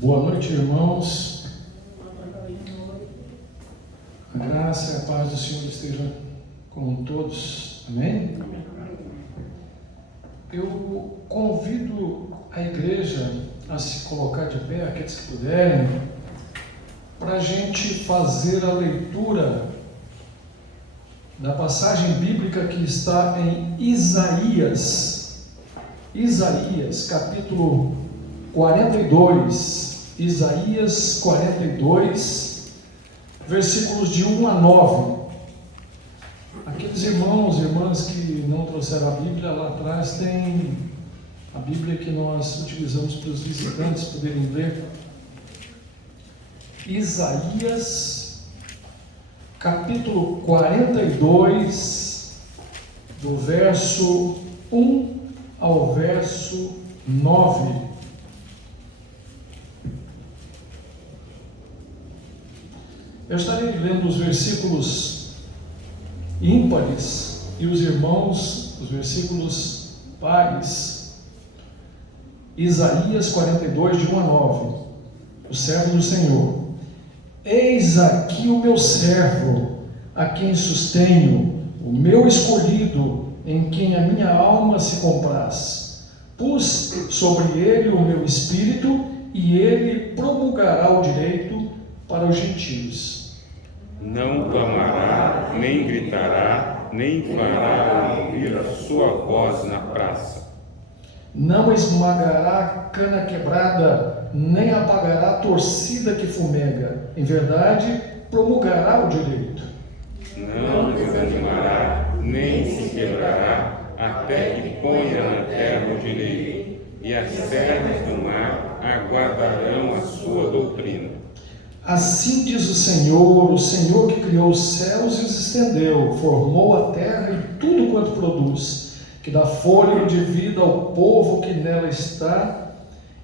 Boa noite, irmãos. A graça e a paz do Senhor esteja com todos. Amém? Eu convido a igreja a se colocar de pé, aqueles que puderem, para a gente fazer a leitura da passagem bíblica que está em Isaías, capítulo 42, Isaías 42, versículos de 1 a 9. Aqueles irmãos e irmãs que não trouxeram a Bíblia, lá atrás tem a Bíblia que nós utilizamos para os visitantes poderem ler. Isaías, capítulo 42, do verso 1 ao verso 9. Eu estarei lendo os versículos ímpares e os irmãos, os versículos pares. Isaías 42, de 1 a 9. O servo do Senhor. Eis aqui o meu servo, a quem sustenho, o meu escolhido, em quem a minha alma se compraz. Pus sobre ele o meu espírito, e ele promulgará o direito para os gentios. Não clamará, nem gritará, nem fará ouvir a sua voz na praça. Não esmagará cana quebrada, nem apagará torcida que fumega. Em verdade, promulgará o direito. Não desanimará, nem se quebrará, até que ponha na terra o direito, e as serras do mar aguardarão a sua doutrina. Assim diz o Senhor que criou os céus e os estendeu, formou a terra e tudo quanto produz, que dá fôlego de vida ao povo que nela está,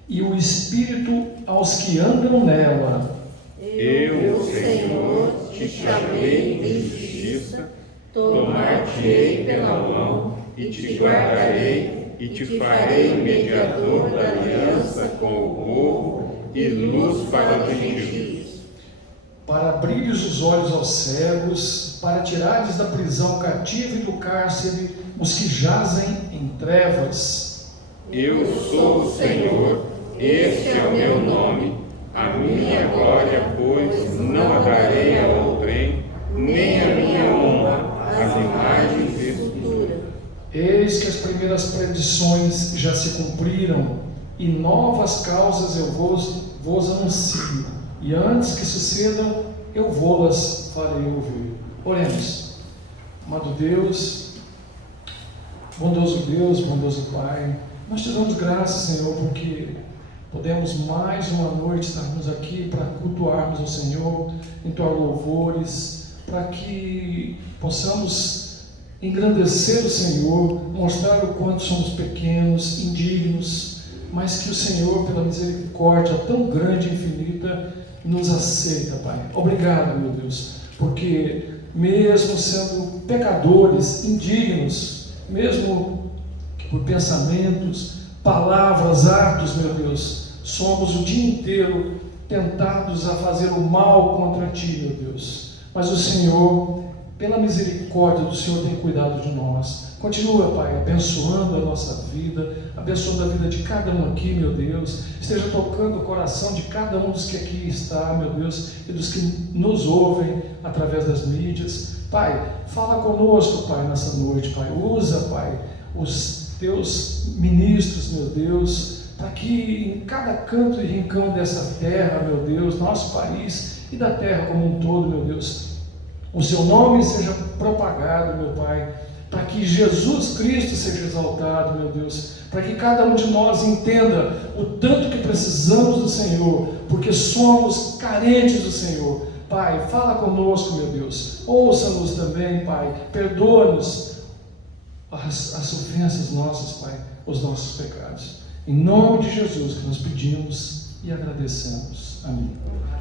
e o espírito aos que andam nela. Eu, Senhor, te chamei em justiça, tomar-te-ei pela mão, e te guardarei, e te farei mediador da aliança com o povo, e luz para os gentios. Para abrires os olhos aos cegos, para tirares da prisão cativa e do cárcere os que jazem em trevas. Eu sou o Senhor, este é o meu nome, a minha glória, pois, não a darei a outrem, nem a minha honra às imagens de escultura. Eis que as primeiras predições já se cumpriram, e novas causas eu vos anuncio. E antes que sucedam, eu vou-las farei ouvir. Oremos. Amado Deus, bondoso Pai, nós te damos graças, Senhor, porque podemos mais uma noite estarmos aqui para cultuarmos ao Senhor, entoar louvores, para que possamos engrandecer o Senhor, mostrar o quanto somos pequenos, indignos, mas que o Senhor, pela misericórdia tão grande e infinita, nos aceita, Pai. Obrigado, meu Deus, porque mesmo sendo pecadores, indignos, mesmo que por pensamentos, palavras, atos, meu Deus, somos o dia inteiro tentados a fazer o mal contra Ti, meu Deus. Mas o Senhor, pela misericórdia do Senhor, tem cuidado de nós. Continua, Pai, abençoando a nossa vida, abençoando a vida de cada um aqui, meu Deus. Esteja tocando o coração de cada um dos que aqui está, meu Deus, e dos que nos ouvem através das mídias. Pai, fala conosco, Pai, nessa noite, Pai. Usa, Pai, os Teus ministros, meu Deus, para que em cada canto e rincão dessa terra, meu Deus, nosso país e da terra como um todo, meu Deus, o Seu nome seja propagado, meu Pai, para que Jesus Cristo seja exaltado, meu Deus, para que cada um de nós entenda o tanto que precisamos do Senhor, porque somos carentes do Senhor. Pai, fala conosco, meu Deus, ouça-nos também, Pai, perdoa-nos as ofensas nossas, Pai, os nossos pecados. Em nome de Jesus que nós pedimos e agradecemos. Amém.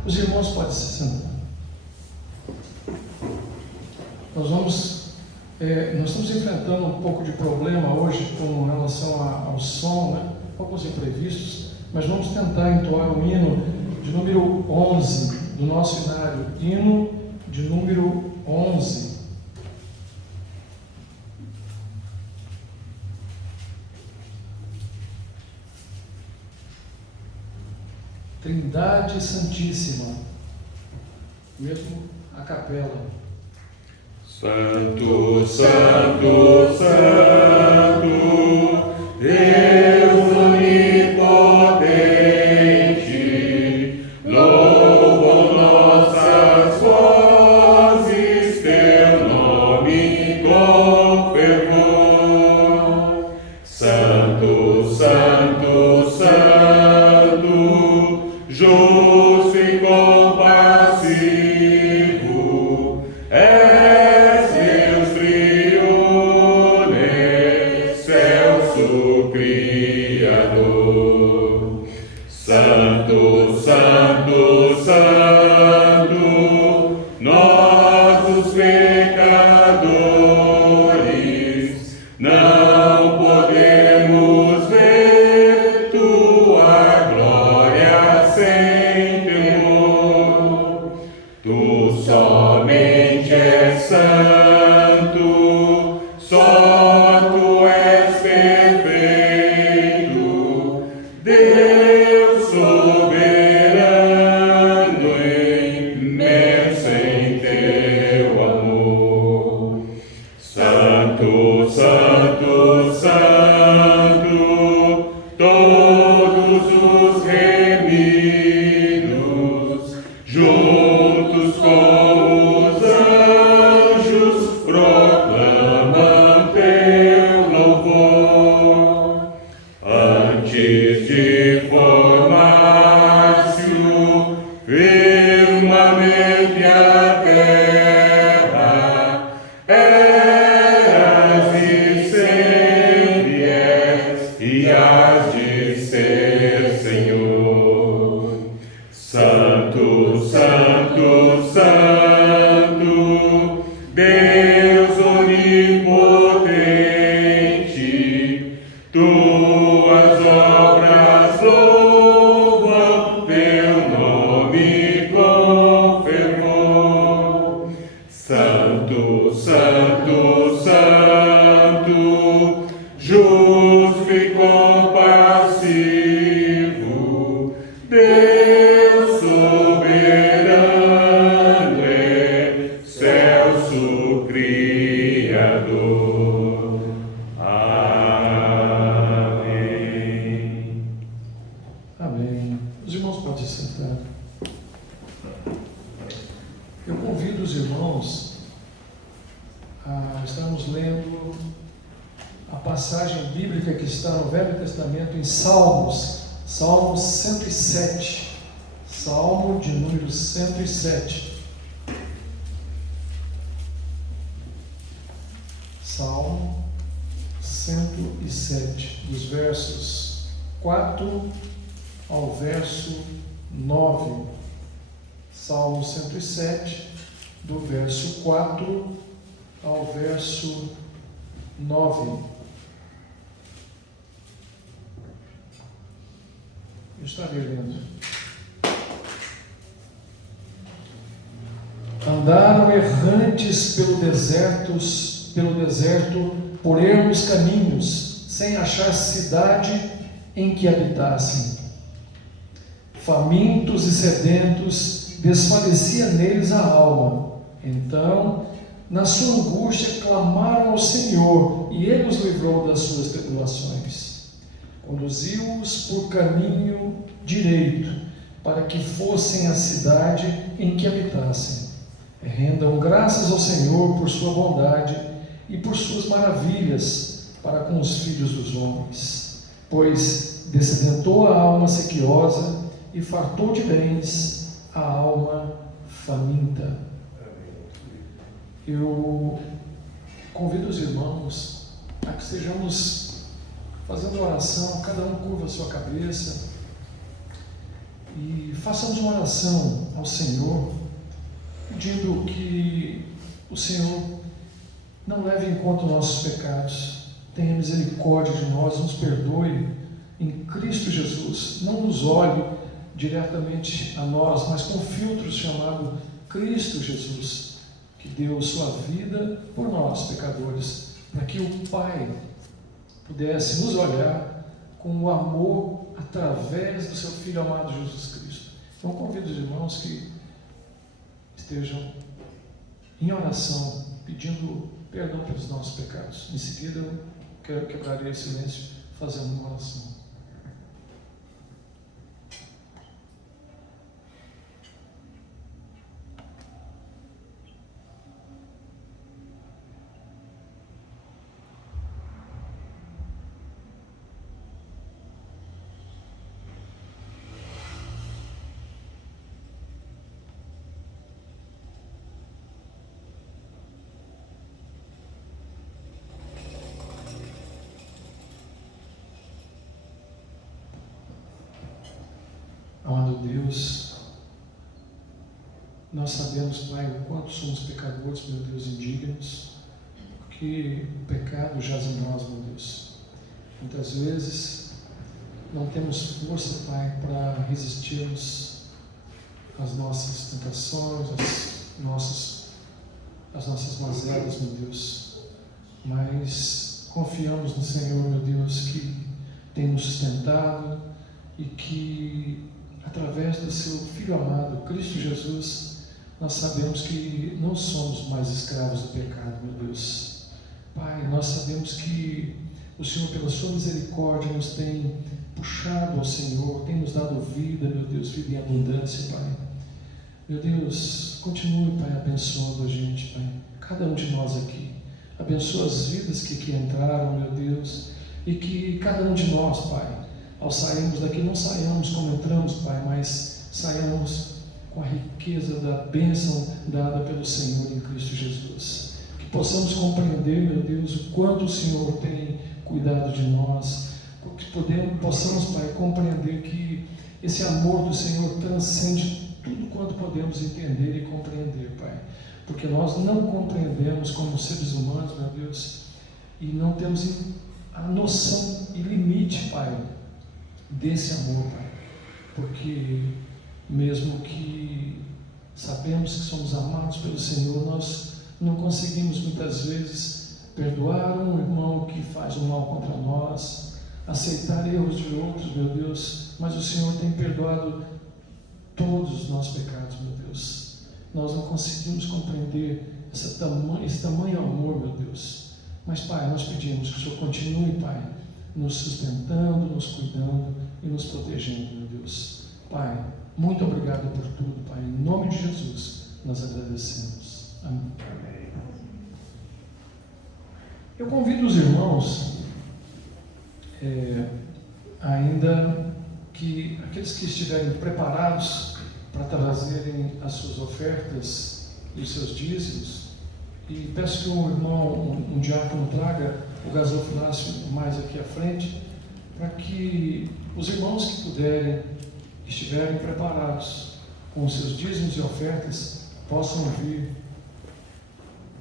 Os irmãos podem se sentar. Nós estamos enfrentando um pouco de problema hoje com relação ao som, né? Alguns imprevistos, mas vamos tentar entoar o hino de número 11 do nosso inário. Hino de número 11. Trindade Santíssima, mesmo a capela. Santo, Santo, Santo, Deus onipotente, louvam nossas vozes teu nome com fervor. Santo, Santo, Santo, justo e compassivo, és Deus triune, excelso Criador. Santo, Santo, Santo, nós os pecadores não podemos ver tua glória sem temor. Tu somente és santo, só tu és perfeito, Deus soberano, imenso em teu amor. Santo, Santo, Santo, todos os remidos, juntos com os anjos, proclamam teu louvor. Antes de formar-se o firmamente a terra, eras e sempre és, e hás de ser, Senhor. Santo, Santo, Santo, Deus onipotente, tuas obras louvam teu nome com fervor. Santo, Santo, Santo, justo e compassivo, Deus soberano, excelso Criador. Amém. Amém. Os irmãos podem se sentar. Eu convido os irmãos a estarmos lendo a passagem bíblica que está no Velho Testamento em Salmos, Salmo 107, Salmo de número 107. Salmo 107, dos versos 4 ao verso 9. Salmo 107, do verso 4 ao verso 9. Eu estarei lendo. Andaram errantes pelo deserto, por ermos caminhos, sem achar cidade em que habitassem. Famintos e sedentos, desfalecia neles a alma. Então, na sua angústia, clamaram ao Senhor, e Ele os livrou das suas tribulações. Conduziu-os por caminho direito, para que fossem à cidade em que habitassem. Rendam graças ao Senhor por sua bondade e por suas maravilhas para com os filhos dos homens. Pois dessedentou a alma sequiosa e fartou de bens a alma faminta. Eu convido os irmãos a que estejamos fazendo oração, cada um curva a sua cabeça e façamos uma oração ao Senhor, pedindo que o Senhor não leve em conta os nossos pecados, tenha misericórdia de nós, nos perdoe em Cristo Jesus. Não nos olhe diretamente a nós, mas com filtros chamado Cristo Jesus, que deu sua vida por nós, pecadores, para que o Pai pudesse nos olhar com o amor através do seu Filho amado Jesus Cristo. Então convido os irmãos que estejam em oração, pedindo perdão pelos nossos pecados. Em seguida eu quebrarei o silêncio fazendo uma oração. Amado Deus, nós sabemos, Pai, o quanto somos pecadores, meu Deus, indignos, porque o pecado jaz em nós, meu Deus. Muitas vezes não temos força, Pai, para resistirmos às nossas tentações, às nossas mazelas, meu Deus. Mas confiamos no Senhor, meu Deus, que tem nos sustentado e que através do seu Filho amado, Cristo Jesus, nós sabemos que não somos mais escravos do pecado, meu Deus. Pai, nós sabemos que o Senhor, pela sua misericórdia, nos tem puxado ao Senhor, tem nos dado vida, meu Deus, vida em abundância, Pai. Meu Deus, continue, Pai, abençoando a gente, Pai, cada um de nós aqui. Abençoa as vidas que aqui entraram, meu Deus, e que cada um de nós, Pai, ao sairmos daqui, não saiamos como entramos, Pai, mas saiamos com a riqueza da bênção dada pelo Senhor em Cristo Jesus. Que possamos compreender, meu Deus, o quanto o Senhor tem cuidado de nós, que possamos, Pai, compreender que esse amor do Senhor transcende tudo quanto podemos entender e compreender, Pai. Porque nós não compreendemos como seres humanos, meu Deus, e não temos a noção e limite, Pai, desse amor, Pai, porque mesmo que sabemos que somos amados pelo Senhor, nós não conseguimos muitas vezes perdoar um irmão que faz o mal contra nós, aceitar erros de outros, meu Deus, mas o Senhor tem perdoado todos os nossos pecados, meu Deus. Nós não conseguimos compreender esse tamanho amor, meu Deus, mas, Pai, nós pedimos que o Senhor continue, Pai, nos sustentando, nos cuidando e nos protegendo, meu Deus. Pai, muito obrigado por tudo, Pai. Em nome de Jesus, nós agradecemos. Amém. Eu convido os irmãos, ainda que aqueles que estiverem preparados para trazerem as suas ofertas e os seus dízimos, e peço que um irmão, um diácono, traga o gasofilácio mais aqui à frente, para que os irmãos que puderem, estiverem preparados com os seus dízimos e ofertas, possam vir.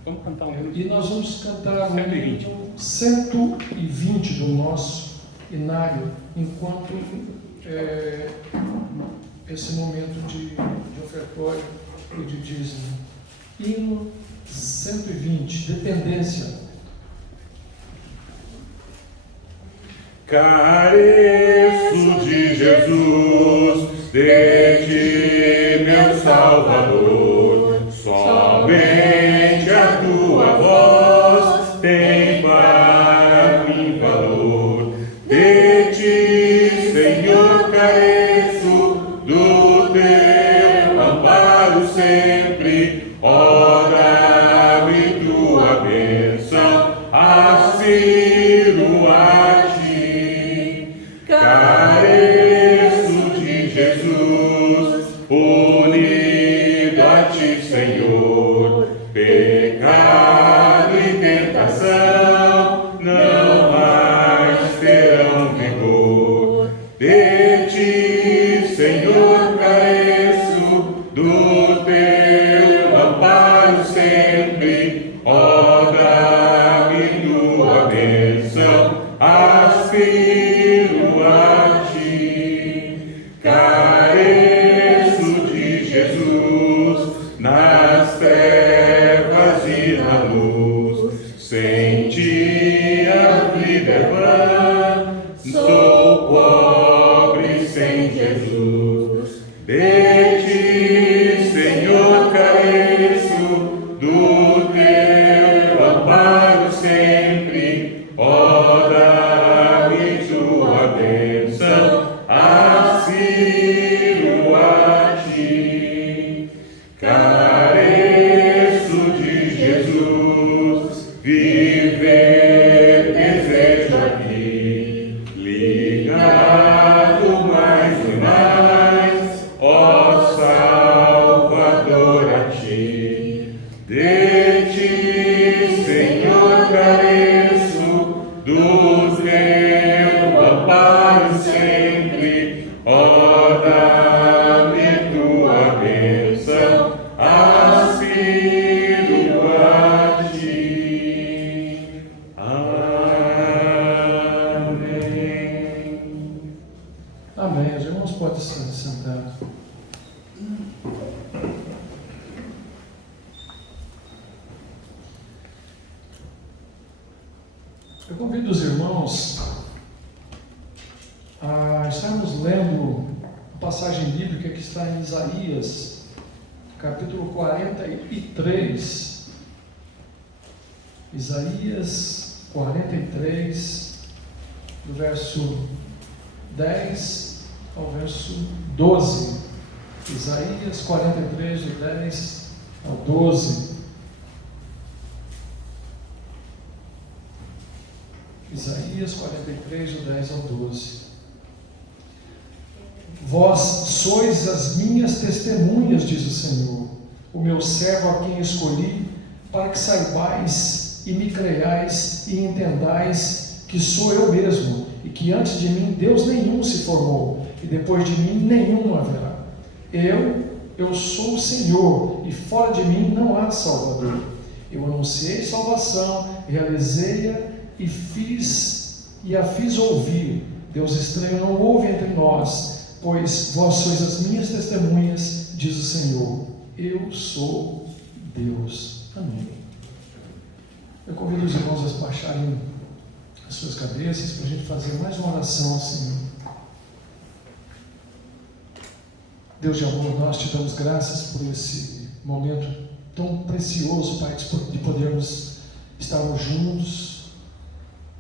Vamos cantar um E nós vamos cantar o 120. hino 120 do nosso inário, enquanto esse momento de ofertório e de dízimo. Hino 120, dependência. Careço de Jesus, de ti, meu Salvador, somente a tua voz tem para mim valor. De ti, Senhor, careço do teu amparo sempre, ó, dá-me tua bênção, assino a careço de Jesus, unido a vem Jesus. De ti, Senhor, careço, do teu amparo sempre, ó, dá-me tua bênção, assino a ti. Careço de Jesus, viver desejo aqui, ligado mais e mais, ó Salvador, a ti. De ti, Senhor, careço, do teu amparo sempre, ó, dá-me tua bênção, assino a ti. Amém. Amém. Os irmãos podem se sentar. Eu convido os irmãos a estarmos lendo a passagem bíblica que está em Isaías, capítulo 43. Isaías 43, do verso 10 ao verso 12. Isaías 43, do 10 ao 12. Isaías 43, do 10 ao 12. Vós sois as minhas testemunhas, diz o Senhor, o meu servo a quem escolhi, para que saibais e me creiais e entendais que sou eu mesmo, e que antes de mim Deus nenhum se formou, e depois de mim nenhum haverá. Eu sou o Senhor, e fora de mim não há Salvador. Eu anunciei salvação, realizei-a e a fiz ouvir. Deus estranho não houve entre nós, pois vós sois as minhas testemunhas, diz o Senhor. Eu sou Deus. Amém. Eu convido os irmãos a baixarem as suas cabeças para a gente fazer mais uma oração ao Senhor. Deus de amor, nós te damos graças por esse momento tão precioso, Pai, de podermos estarmos juntos,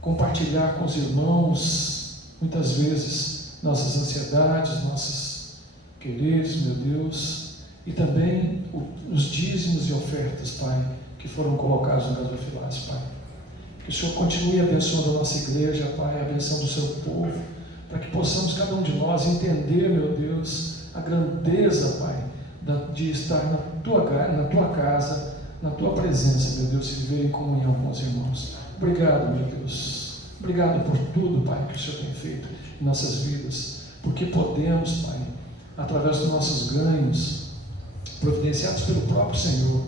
compartilhar com os irmãos, muitas vezes, nossas ansiedades, nossos quereres, meu Deus, e também os dízimos e ofertas, Pai, que foram colocados no gasofilácio, Pai. Que o Senhor continue abençoando a nossa igreja, Pai, a benção do seu povo, para que possamos, cada um de nós, entender, meu Deus, a grandeza, Pai, de estar na tua casa, na tua presença, meu Deus, e viver em comunhão com os irmãos. Obrigado, meu Deus. Obrigado por tudo, Pai, que o Senhor tem feito em nossas vidas, porque podemos, Pai, através dos nossos ganhos, providenciados pelo próprio Senhor,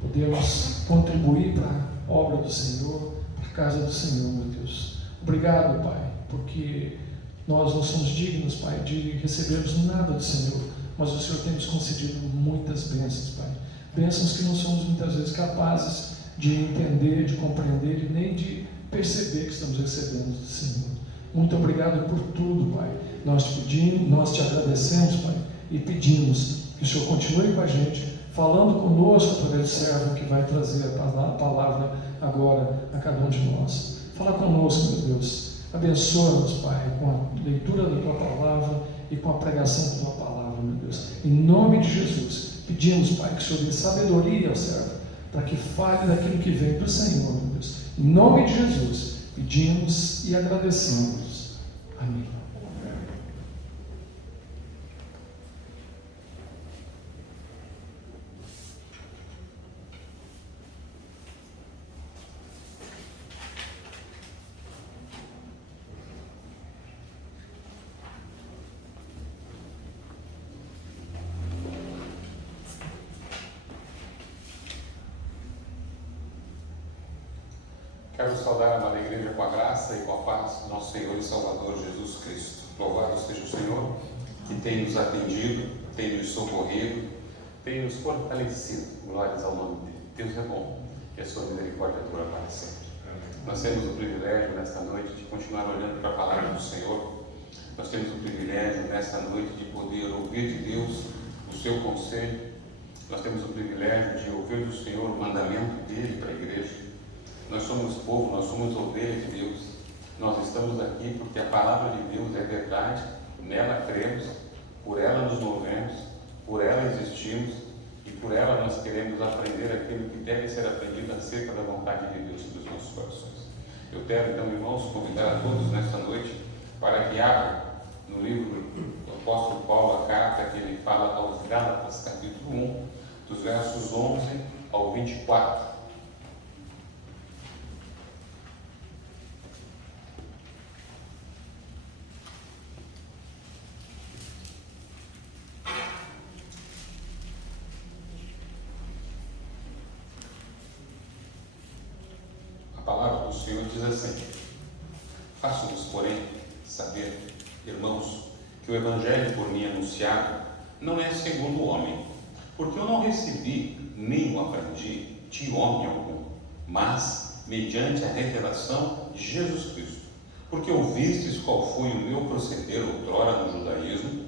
podemos contribuir para a obra do Senhor, para a casa do Senhor, meu Deus. Obrigado, Pai, porque nós não somos dignos, Pai, de recebermos nada do Senhor, mas o Senhor tem nos concedido muitas bênçãos, Pai. Bênçãos que não somos muitas vezes capazes de entender, de compreender e nem de perceber que estamos recebendo do Senhor. Muito obrigado por tudo, Pai. Nós te agradecemos, Pai, e pedimos que o Senhor continue com a gente, falando conosco através do servo que vai trazer a palavra agora a cada um de nós. Fala conosco, meu Deus. Abençoa-nos, Pai, com a leitura da Tua Palavra e com a pregação da Tua Palavra, meu Deus. Em nome de Jesus, pedimos, Pai, que o Senhor dê sabedoria ao servo, para que fale daquilo que vem do Senhor, meu Deus. Em nome de Jesus, pedimos e agradecemos. Amém. Quero saudar a amada igreja com a graça e com a paz do nosso Senhor e Salvador Jesus Cristo. Louvado seja o Senhor, que tem nos atendido, tem nos socorrido, tem nos fortalecido. Glórias ao nome dele. Deus é bom e a sua misericórdia dura para sempre. Nós temos o privilégio nesta noite de continuar olhando para a palavra do Senhor, Nós temos o privilégio nesta noite de poder ouvir de Deus o seu conselho. Nós temos o privilégio de ouvir do Senhor o mandamento dele para a igreja. Nós somos povo, nós somos ovelha de Deus. Nós estamos aqui porque a palavra de Deus é verdade, nela cremos, por ela nos movemos, por ela existimos e por ela nós queremos aprender aquilo que deve ser aprendido acerca da vontade de Deus sobre os nossos corações. Eu quero então, irmãos, convidar a todos nesta noite para que abram no livro do apóstolo Paulo, a carta que ele fala aos Gálatas, capítulo 1, dos versos 11 ao 24. A palavra do Senhor diz assim: faço-vos, porém, saber, irmãos, que o evangelho por mim anunciado não é segundo o homem, porque eu não recebi nem o aprendi de homem algum, mas mediante a revelação de Jesus Cristo. Porque ouvistes qual foi o meu proceder outrora no judaísmo,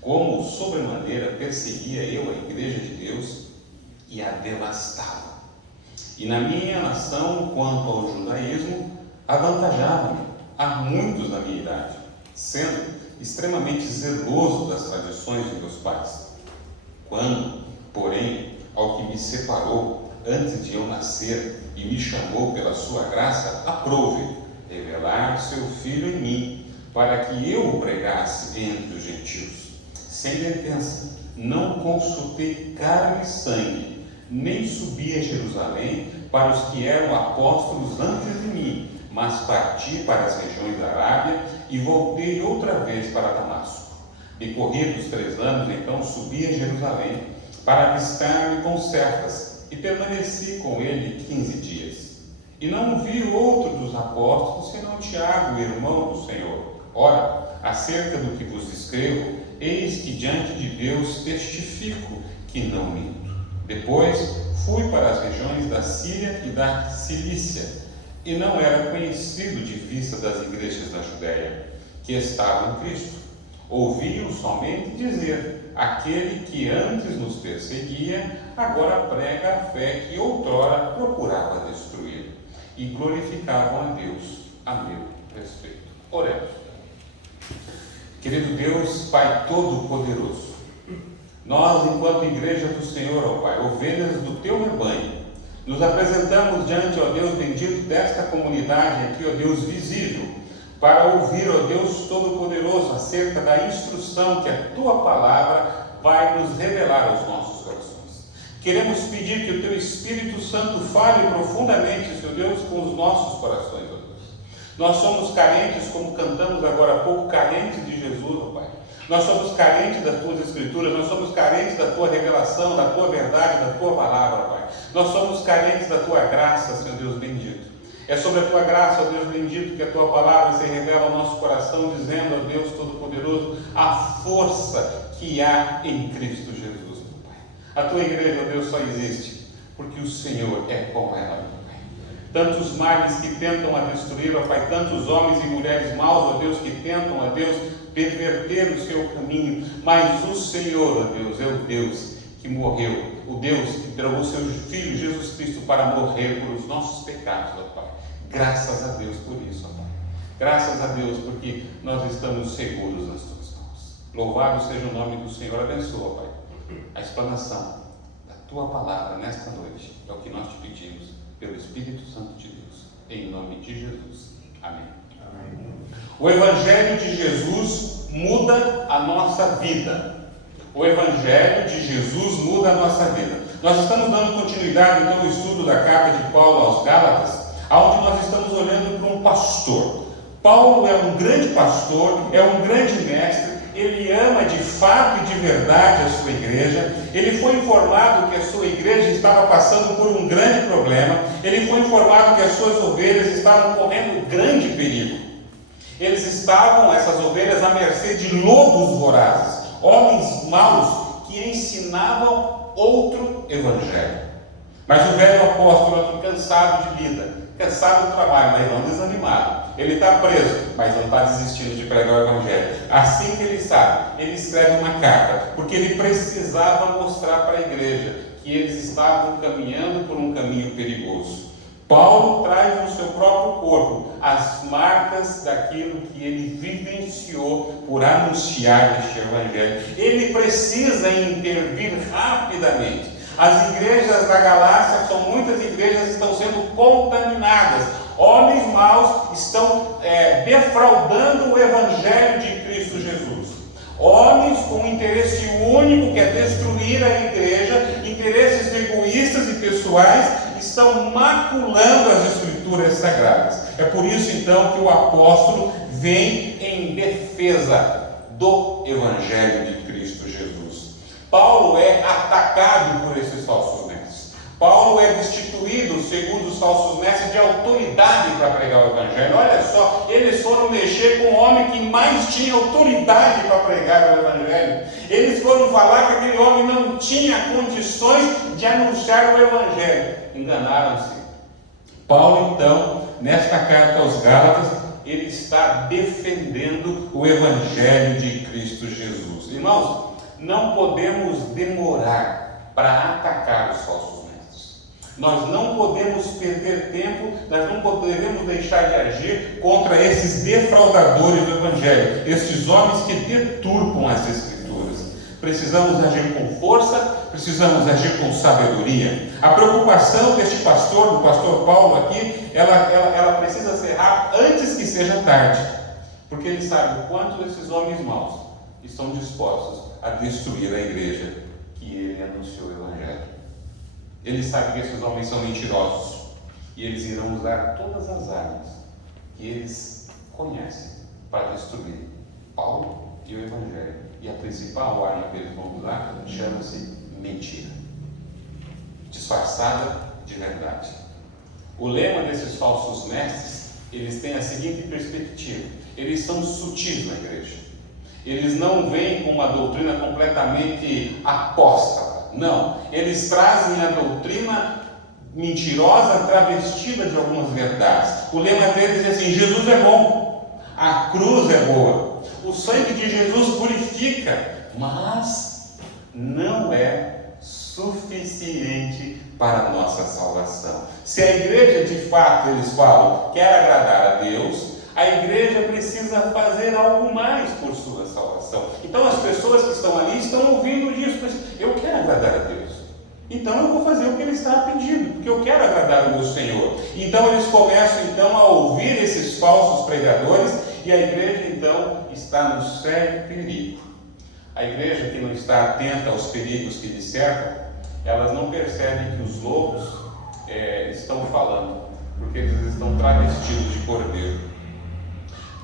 como sobremaneira perseguia eu a igreja de Deus e a devastava. E na minha nação, quanto ao judaísmo, avantajava-me a muitos da minha idade, sendo extremamente zeloso das tradições de meus pais. Quando, porém, ao que me separou antes de eu nascer e me chamou pela sua graça, aprouve revelar seu Filho em mim, para que eu o pregasse entre os gentios. Sem defensa, não consultei carne e sangue, nem subi a Jerusalém para os que eram apóstolos antes de mim, mas parti para as regiões da Arábia e voltei outra vez para Damasco. Decorridos 3 anos, então subi a Jerusalém para avistar-me com Cefas e permaneci com ele 15 dias. E não vi outro dos apóstolos senão Tiago, irmão do Senhor. Ora, acerca do que vos escrevo, eis que diante de Deus testifico que não minto. Depois fui para as regiões da Síria e da Cilícia, e não era conhecido de vista das igrejas da Judéia, que estavam em Cristo. Ouviam somente dizer: aquele que antes nos perseguia, agora prega a fé que outrora procurava destruir. E glorificavam a Deus a meu respeito. Oremos. Querido Deus, Pai Todo-Poderoso, nós, enquanto igreja do Senhor, ó Pai, ovelhas do Teu rebanho, nos apresentamos diante, ó Deus bendito, desta comunidade aqui, ó Deus visível, para ouvir, ó Deus Todo-Poderoso, acerca da instrução que a Tua Palavra vai nos revelar aos nossos corações. Queremos pedir que o Teu Espírito Santo fale profundamente, Senhor Deus, com os nossos corações, ó Deus. Nós somos carentes, como cantamos agora há pouco, carentes de Jesus, ó Pai. Nós somos carentes das Tuas Escrituras, nós somos carentes da Tua revelação, da Tua verdade, da Tua Palavra, Pai. Nós somos carentes da Tua graça, Senhor Deus bendito. É sobre a Tua graça, ó Deus bendito, que a Tua Palavra se revela ao nosso coração, dizendo, ó Deus Todo-Poderoso, a força que há em Cristo Jesus, meu Pai. A Tua igreja, ó Deus, só existe porque o Senhor é com ela, meu Pai. Tantos males que tentam a destruir, ó Pai, tantos homens e mulheres maus, ó Deus, que tentam, ó Deus, perverter o seu caminho, mas o Senhor, ó Deus, é o Deus que morreu, o Deus que entregou o seu Filho Jesus Cristo para morrer por os nossos pecados, ó Pai. Graças a Deus por isso, ó Pai. Graças a Deus porque nós estamos seguros nas Tuas mãos. Louvado seja o nome do Senhor. Abençoa, ó Pai, a explanação da Tua Palavra nesta noite. É o que nós te pedimos pelo Espírito Santo de Deus, em nome de Jesus. Amém. Amém. O Evangelho de Jesus muda a nossa vida. O Evangelho de Jesus muda a nossa vida. Nós estamos dando continuidade então ao estudo da carta de Paulo aos Gálatas, onde nós estamos olhando para um pastor. Paulo é um grande pastor, é um grande mestre, ele ama de fato e de verdade a sua igreja. Ele foi informado que a sua igreja estava passando por um grande problema, ele foi informado que as suas ovelhas estavam correndo grande perigo. Eles estavam, essas ovelhas, à mercê de lobos vorazes, homens maus que ensinavam outro evangelho. Mas o velho apóstolo, cansado de vida, cansado do trabalho, mas não desanimado, ele está preso, mas não está desistindo de pregar o Evangelho. Assim que ele sabe, ele escreve uma carta, porque ele precisava mostrar para a igreja que eles estavam caminhando por um caminho perigoso. Paulo traz no seu próprio corpo as marcas daquilo que ele vivenciou por anunciar este Evangelho. Ele precisa intervir rapidamente. As igrejas da Galácia, são muitas igrejas, estão sendo contaminadas. Homens maus estão defraudando o Evangelho de Cristo Jesus. Homens com um interesse único, que é destruir a igreja, interesses egoístas e pessoais, estão maculando as Escrituras Sagradas. É por isso então que o apóstolo vem em defesa do Evangelho de Cristo Jesus. Paulo é atacado por esses falsos mestres. Paulo é destituído, segundo os falsos mestres, de autoridade para pregar o Evangelho. Olha só, eles foram mexer com o homem que mais tinha autoridade para pregar o Evangelho. Eles foram falar que aquele homem não tinha condições de anunciar o Evangelho. Enganaram-se. Paulo, então, nesta carta aos Gálatas, ele está defendendo o Evangelho de Cristo Jesus. Irmãos, não podemos demorar para atacar os falsos mestres. Nós não podemos perder tempo, nós não podemos deixar de agir contra esses defraudadores do Evangelho, esses homens que deturpam as Escrituras. Precisamos agir com força, precisamos agir com sabedoria. A preocupação deste pastor, do pastor Paulo aqui, ela precisa ser rápida antes que seja tarde, porque ele sabe o quanto esses homens maus estão dispostos a destruir a igreja que ele anunciou o Evangelho. Ele sabe que esses homens são mentirosos e eles irão usar todas as armas que eles conhecem para destruir Paulo e o Evangelho. E a principal arma que eles vão usar chama-se mentira, disfarçada de verdade. O lema desses falsos mestres, eles têm a seguinte perspectiva: eles são sutis na igreja. Eles não vêm com uma doutrina completamente apóstata. Não, eles trazem a doutrina mentirosa, travestida de algumas verdades. O lema deles é assim: Jesus é bom, a cruz é boa, o sangue de Jesus purifica, mas não é suficiente para a nossa salvação. Se a igreja, de fato, eles falam, quer agradar a Deus, a igreja precisa fazer algo mais por sua salvação. Então as pessoas que estão ali estão ouvindo disso. Eu quero agradar a Deus, então eu vou fazer o que Ele está pedindo, porque eu quero agradar o meu Senhor. Então eles começam então a ouvir esses falsos pregadores, e a igreja então está no sério perigo. A igreja que não está atenta aos perigos que lhe cercam, elas não percebem que os lobos estão falando, porque eles estão travestidos de cordeiro.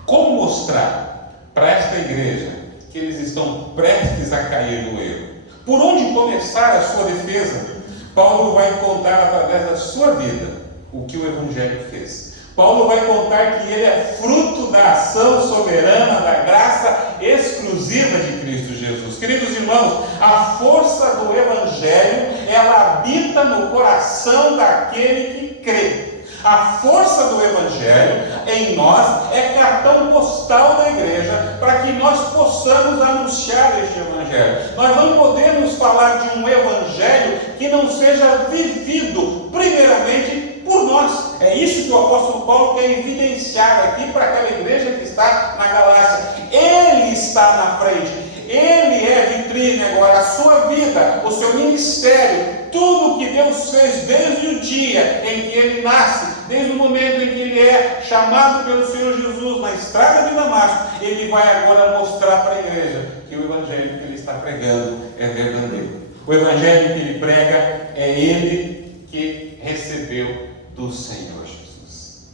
Como mostrar para esta igreja que eles estão prestes a cair no erro? Por onde começar a sua defesa? Paulo vai contar através da sua vida o que o Evangelho fez. Paulo vai contar que ele é fruto da ação soberana, da graça exclusiva de Cristo Jesus. Queridos irmãos, a força do Evangelho, ela habita no coração daquele que crê. A força do Evangelho em nós é cartão postal da igreja para que nós possamos anunciar este Evangelho. Nós não podemos falar de um Evangelho que não seja vivido primeiramente por nós. É isso que o apóstolo Paulo quer evidenciar aqui para aquela igreja que está na Galácia. Ele está na frente. Ele é vitrine agora, a sua vida, o seu ministério, tudo o que Deus fez desde o dia em que ele nasce, desde o momento em que ele é chamado pelo Senhor Jesus na estrada de Damasco, ele vai agora mostrar para a igreja que o Evangelho que ele está pregando é verdadeiro. O Evangelho que ele prega é ele que recebeu do Senhor Jesus.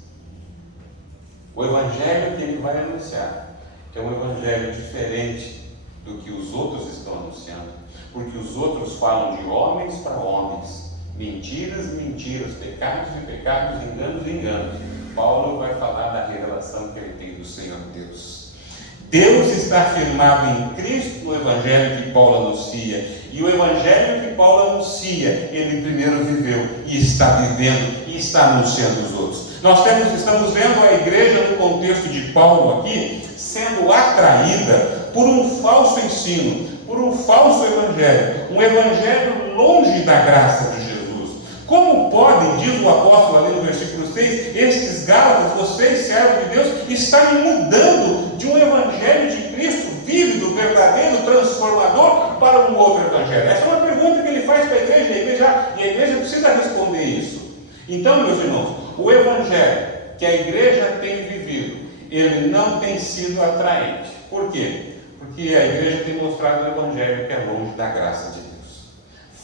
O Evangelho que ele vai anunciar é um Evangelho diferente do que os outros estão anunciando, porque os outros falam de homens para homens, mentiras, mentiras, pecados e pecados, enganos e enganos. Paulo vai falar da revelação que ele tem do Senhor Deus. Deus está afirmado em Cristo no Evangelho que Paulo anuncia, e o Evangelho que Paulo anuncia, ele primeiro viveu e está vivendo e está anunciando os outros. Estamos vendo a igreja no contexto de Paulo aqui, sendo atraída por um falso ensino, por um falso evangelho, um evangelho longe da graça de Jesus. Como podem, diz o apóstolo ali no versículo 6, estes Gálatas, vocês, servos de Deus, estarem mudando de um evangelho de Cristo vívido, verdadeiro, transformador, para um outro evangelho? Essa é uma pergunta que ele faz para a igreja, e a igreja precisa responder isso. Então, meus irmãos, o evangelho que a igreja tem vivido, ele não tem sido atraente. Por quê? Porque a igreja tem mostrado o evangelho que é longe da graça de Deus.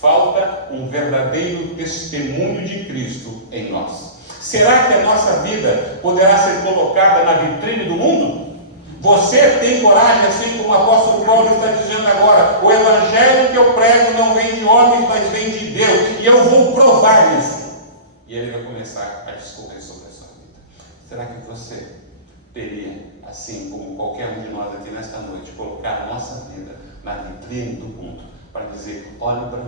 Falta um verdadeiro testemunho de Cristo em nós. Será que a nossa vida poderá ser colocada na vitrine do mundo? Você tem coragem, assim como o apóstolo Paulo está dizendo agora: o evangelho que eu prego não vem de homens, mas vem de Deus, e eu vou provar isso. E ele vai começar a discorrer sobre a sua vida. Será que você teria, assim como qualquer um de nós aqui nesta noite, colocar a nossa vida na vitrine do mundo, para dizer: olhem para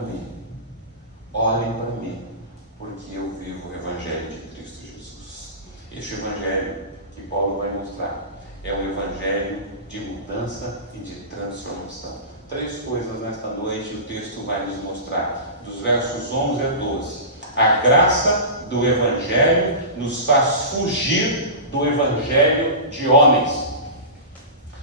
mim, porque eu vivo o evangelho de Cristo Jesus. Este evangelho que Paulo vai mostrar é um evangelho de mudança e de transformação. 3 coisas nesta noite o texto vai nos mostrar, dos versos 11 a 12. A graça do evangelho nos faz fugir do evangelho de homens.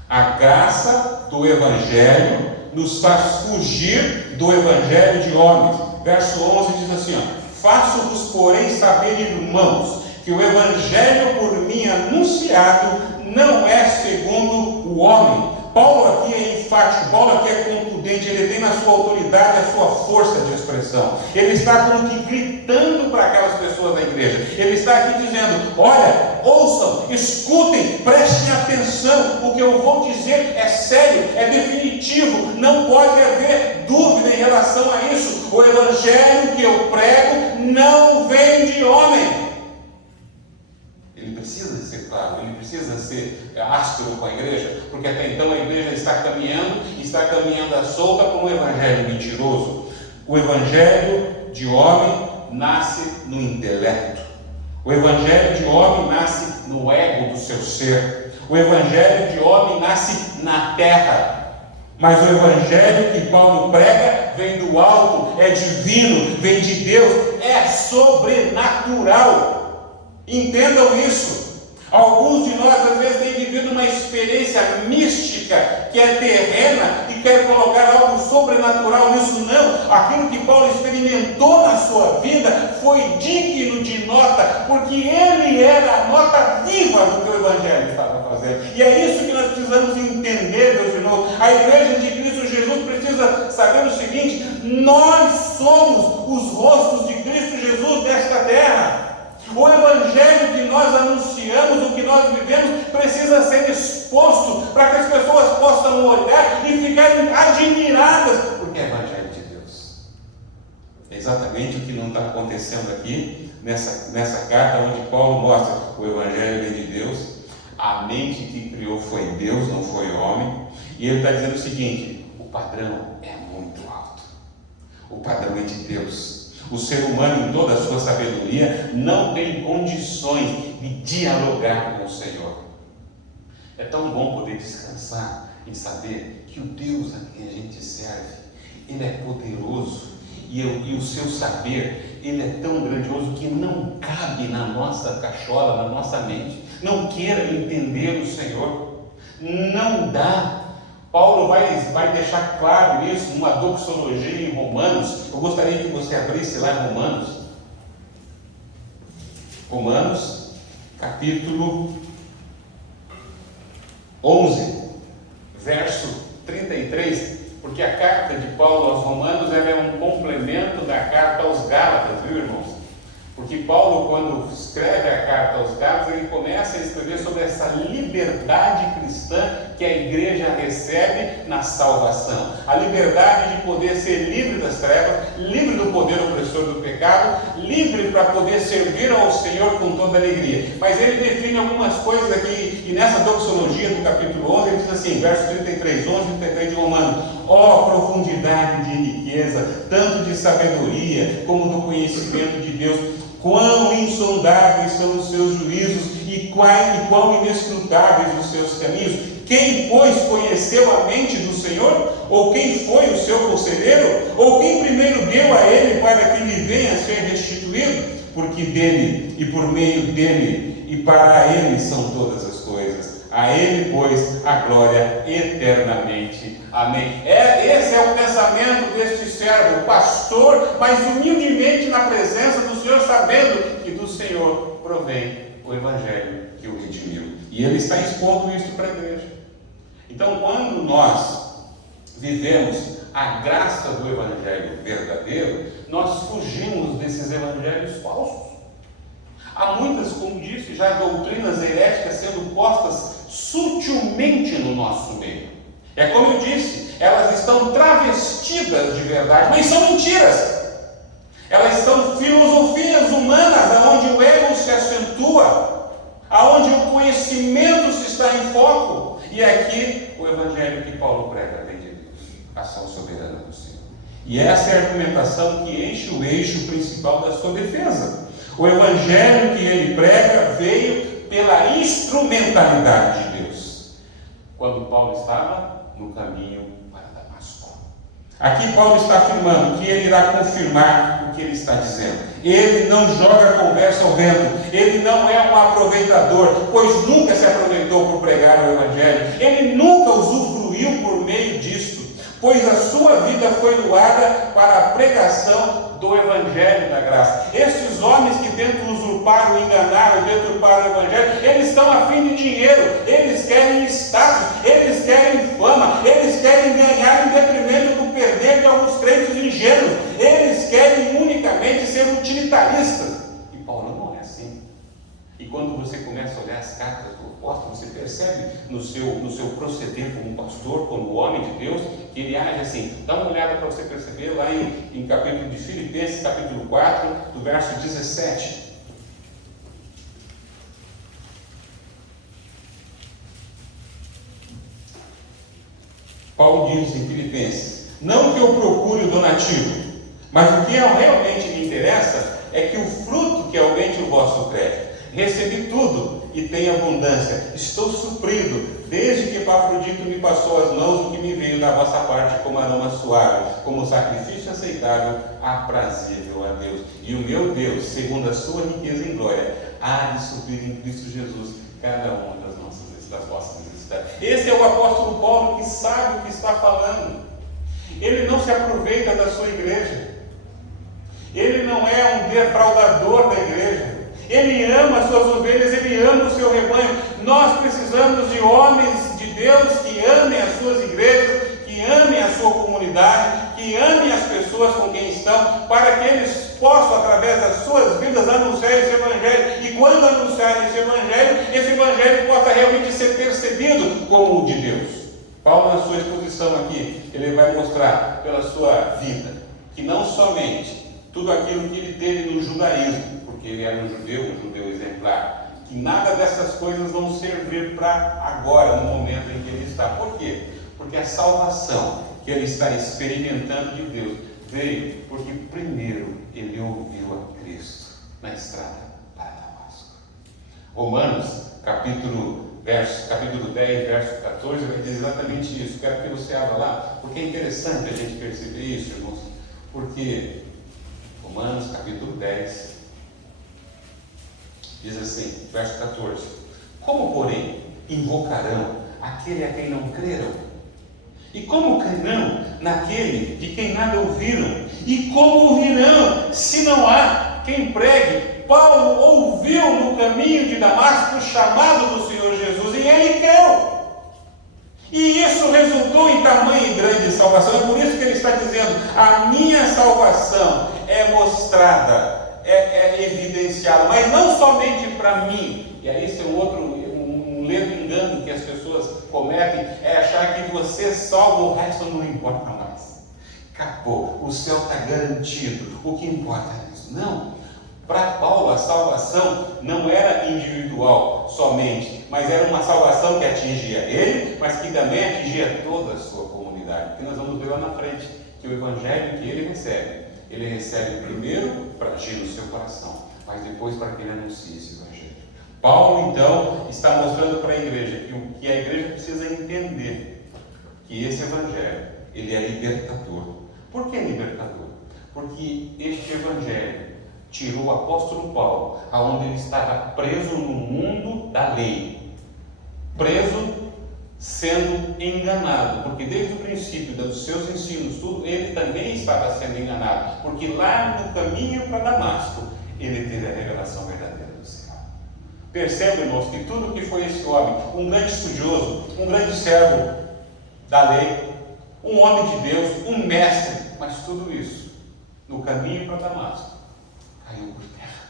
A graça do evangelho nos faz fugir do evangelho de homens. Verso 11 diz assim: faço-vos, porém, saber, irmãos, que o evangelho por mim anunciado não é segundo o homem. Paulo aqui é enfático, Paulo aqui é contundente, ele tem na sua autoridade a sua força de expressão. Ele está como que gritando para aquelas pessoas da igreja. Ele está aqui dizendo: olha, ouçam, escutem, prestem atenção, o que eu vou dizer é sério, é definitivo, não pode haver dúvida em relação a isso. O evangelho que eu prego não vem de homem. Ele precisa ser claro, ele precisa ser áspero com a igreja, porque até então a igreja está caminhando à solta por um evangelho mentiroso. O evangelho de homem nasce no intelecto. O evangelho de homem nasce no ego do seu ser. O evangelho de homem nasce na terra. Mas o evangelho que Paulo prega vem do alto, é divino, vem de Deus, é sobrenatural. Entendam isso. Alguns de nós às vezes têm vivido uma experiência mística que é terrena e quer colocar algo sobrenatural nisso. Não, aquilo que Paulo experimentou na sua vida foi digno de nota, porque ele era a nota viva do que o evangelho estava fazendo. E é isso que nós precisamos entender, meus irmãos. A igreja de Cristo Jesus precisa saber o seguinte: nós somos os rostos de Cristo Jesus nesta terra. O evangelho que nós anunciamos, o que nós vivemos, precisa ser exposto para que as pessoas possam olhar e ficarem admiradas, porque é evangelho de Deus. É exatamente o que não está acontecendo aqui nessa carta, onde Paulo mostra: o evangelho vem de Deus, a mente que criou foi Deus, não foi homem. E ele está dizendo o seguinte: o padrão é muito alto, o padrão é de Deus. O ser humano, em toda a sua sabedoria, não tem condições de dialogar com o Senhor. É tão bom poder descansar em saber que o Deus a quem a gente serve, Ele é poderoso, e o seu saber, Ele é tão grandioso que não cabe na nossa cachola, na nossa mente. Não queira entender o Senhor, não dá. Paulo vai deixar claro isso numa doxologia em Romanos. Eu gostaria que você abrisse lá em Romanos, capítulo 11, verso 33, porque a carta de Paulo aos Romanos ela é um complemento da carta aos Gálatas, viu, irmãos? Porque Paulo, quando escreve a carta aos Gálatas, ele começa a escrever sobre essa liberdade cristã que a igreja recebe na salvação. A liberdade de poder ser livre das trevas, livre do poder opressor do pecado, livre para poder servir ao Senhor com toda alegria. Mas ele define algumas coisas aqui, e nessa doxologia do capítulo 11, ele diz assim, verso 33, 11 e 33 de Romanos: ó profundidade de riqueza, tanto de sabedoria como do conhecimento de Deus! Quão insondáveis são os seus juízos e quão inescrutáveis os seus caminhos. Quem, pois, conheceu a mente do Senhor? Ou quem foi o seu conselheiro? Ou quem primeiro deu a ele para que lhe venha a ser restituído? Porque dele, e por meio dele, e para ele são todas as coisas. A ele, pois, a glória eternamente. Amém. Esse é o pensamento deste servo, pastor, mas humildemente na presença do Senhor, sabendo que do Senhor provém o Evangelho que o redimiu. E ele está expondo isso para a igreja. Então, quando nós vivemos a graça do Evangelho verdadeiro, nós fugimos desses evangelhos falsos. Há muitas, como disse, já doutrinas heréticas sendo postas sutilmente no nosso meio. É como eu disse, elas estão travestidas de verdade, mas são mentiras. Elas são filosofias humanas, onde o ego se acentua, aonde o conhecimento se está em foco. E aqui o evangelho que Paulo prega vem de Deus, a ação soberana do Senhor. E essa é a argumentação que enche o eixo principal da sua defesa. O evangelho que ele prega veio pela instrumentalidade de Deus. Quando Paulo estava no caminho para Damasco. Aqui Paulo está afirmando que ele irá confirmar o que ele está dizendo. Ele não joga a conversa ao vento. Ele não é um aproveitador, pois nunca se aproveitou por pregar o evangelho. Ele nunca usufruiu por meio disto, pois a sua vida foi doada para a pregação do Evangelho da graça. Esses homens que tentam usurpar ou enganar ou deturpar o Evangelho, eles estão a fim de dinheiro, eles querem status, eles querem fama, eles querem ganhar em detrimento do perder de alguns crentes ingênuos, eles querem unicamente ser utilitaristas. E Paulo não é assim. E quando você começa a olhar as cartas do apóstolo, você percebe no seu proceder como pastor, como homem de Deus, que ele age assim. Dá uma olhada para você perceber lá em capítulo de Filipenses, capítulo 4, do verso 17. Paulo diz em Filipenses: não que eu procure o donativo, mas o que realmente me interessa é que o fruto que aumente o vosso crédito. Recebi tudo e tenho abundância. Estou suprido, desde que Epafrodito me passou as mãos o que me veio da vossa parte como aroma suave, como sacrifício aceitável, aprazível a Deus. E o meu Deus, segundo a sua riqueza em glória, há de suprir em Cristo Jesus cada uma das vossas necessidades. Esse é o apóstolo Paulo que sabe o que está falando. Ele não se aproveita da sua igreja. Ele não é um defraudador da igreja. Ele ama as suas ovelhas, ele ama o seu rebanho. Nós precisamos de homens de Deus que amem as suas igrejas, que amem a sua comunidade, que amem as pessoas com quem estão, para que eles possam, através das suas vidas, anunciar esse evangelho. E quando anunciarem esse evangelho possa realmente ser percebido como o de Deus. Paulo, na sua exposição aqui, ele vai mostrar pela sua vida que não somente tudo aquilo que ele teve no judaísmo, porque ele era um judeu exemplar, que nada dessas coisas vão servir para agora, no momento em que ele está. Por quê? Porque a salvação que ele está experimentando de Deus veio porque primeiro ele ouviu a Cristo na estrada para Damasco. Romanos, capítulo 10, verso 14, vai dizer exatamente isso. Quero que você abra lá, porque é interessante a gente perceber isso, irmãos, porque Romanos, capítulo 10, diz assim, verso 14: como, porém, invocarão aquele a quem não creram? E como crerão naquele de quem nada ouviram? E como ouvirão se não há quem pregue? Paulo ouviu no caminho de Damasco o chamado do Senhor Jesus e ele creu. E isso resultou em tamanha e grande salvação. É por isso que ele está dizendo: a minha salvação é mostrada, é evidenciada, mas não somente para mim. E aí esse é um ledo engano que as pessoas cometem, é achar que você salva, o resto não importa mais. Acabou, o céu está garantido, o que importa é isso. Não. Para Paulo, a salvação não era individual somente, mas era uma salvação que atingia ele, mas que também atingia toda a sua comunidade. Porque nós vamos ver lá na frente que o evangelho que ele recebe primeiro para agir no seu coração, mas depois para que ele anuncie esse evangelho. Paulo, então, está mostrando para a igreja que a igreja precisa entender que esse evangelho, ele é libertador. Por que libertador? Porque este evangelho tirou o apóstolo Paulo, aonde ele estava preso no mundo da lei, preso, sendo enganado, porque desde o princípio dos seus ensinos, tudo, ele também estava sendo enganado, porque lá no caminho para Damasco, ele teve a revelação verdadeira do Senhor. Percebe, irmãos, que tudo que foi esse homem, um grande estudioso, um grande servo da lei, um homem de Deus, um mestre, mas tudo isso, no caminho para Damasco, caiu por terra,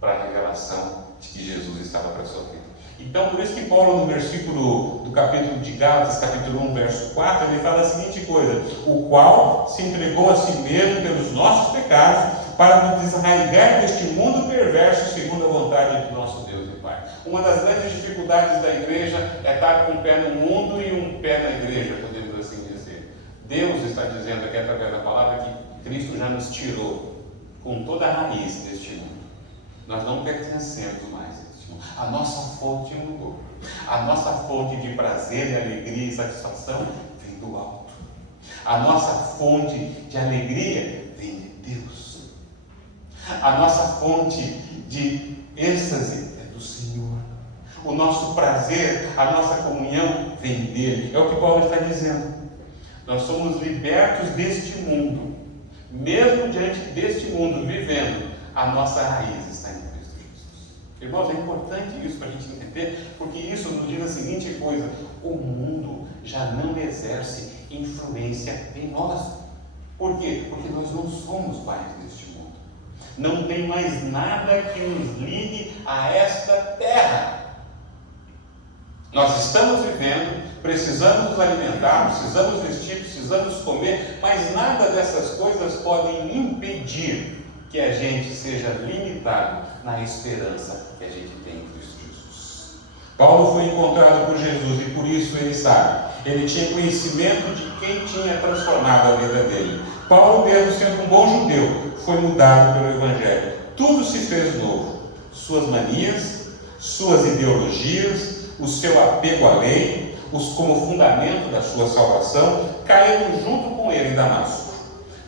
para a revelação de que Jesus estava para a sua vida. Então, por isso que Paulo, no versículo do capítulo de Gálatas, capítulo 1, verso 4, ele fala a seguinte coisa: o qual se entregou a si mesmo pelos nossos pecados, para nos desarraigar deste mundo perverso, segundo a vontade do nosso Deus e Pai. Uma das grandes dificuldades da igreja é estar com um pé no mundo e um pé na igreja, podemos assim dizer. Deus está dizendo aqui através da palavra que Cristo já nos tirou com toda a raiz deste mundo. Nós não pertencemos mais a este mundo. A nossa fonte mudou. A nossa fonte de prazer, de alegria e satisfação vem do alto. A nossa fonte de alegria vem de Deus. A nossa fonte de êxtase é do Senhor. O nosso prazer, a nossa comunhão vem dele. É o que Paulo está dizendo. Nós somos libertos deste mundo. Mesmo diante deste mundo vivendo, a nossa raiz está em Cristo Jesus. Irmãos, é importante isso para a gente entender, porque isso nos diz a seguinte coisa: o mundo já não exerce influência em nós. Por quê? Porque nós não somos mais deste mundo. Não tem mais nada que nos ligue a esta terra. Nós estamos vivendo, precisamos nos alimentar, precisamos vestir, precisamos comer, mas nada dessas coisas podem impedir que a gente seja limitado na esperança que a gente tem em Cristo Jesus. Paulo foi encontrado por Jesus e por isso ele sabe. Ele tinha conhecimento de quem tinha transformado a vida dele. Paulo, mesmo sendo um bom judeu, foi mudado pelo Evangelho. Tudo se fez novo. Suas manias, suas ideologias, o seu apego à lei, como fundamento da sua salvação, caíram junto com ele em Damasco.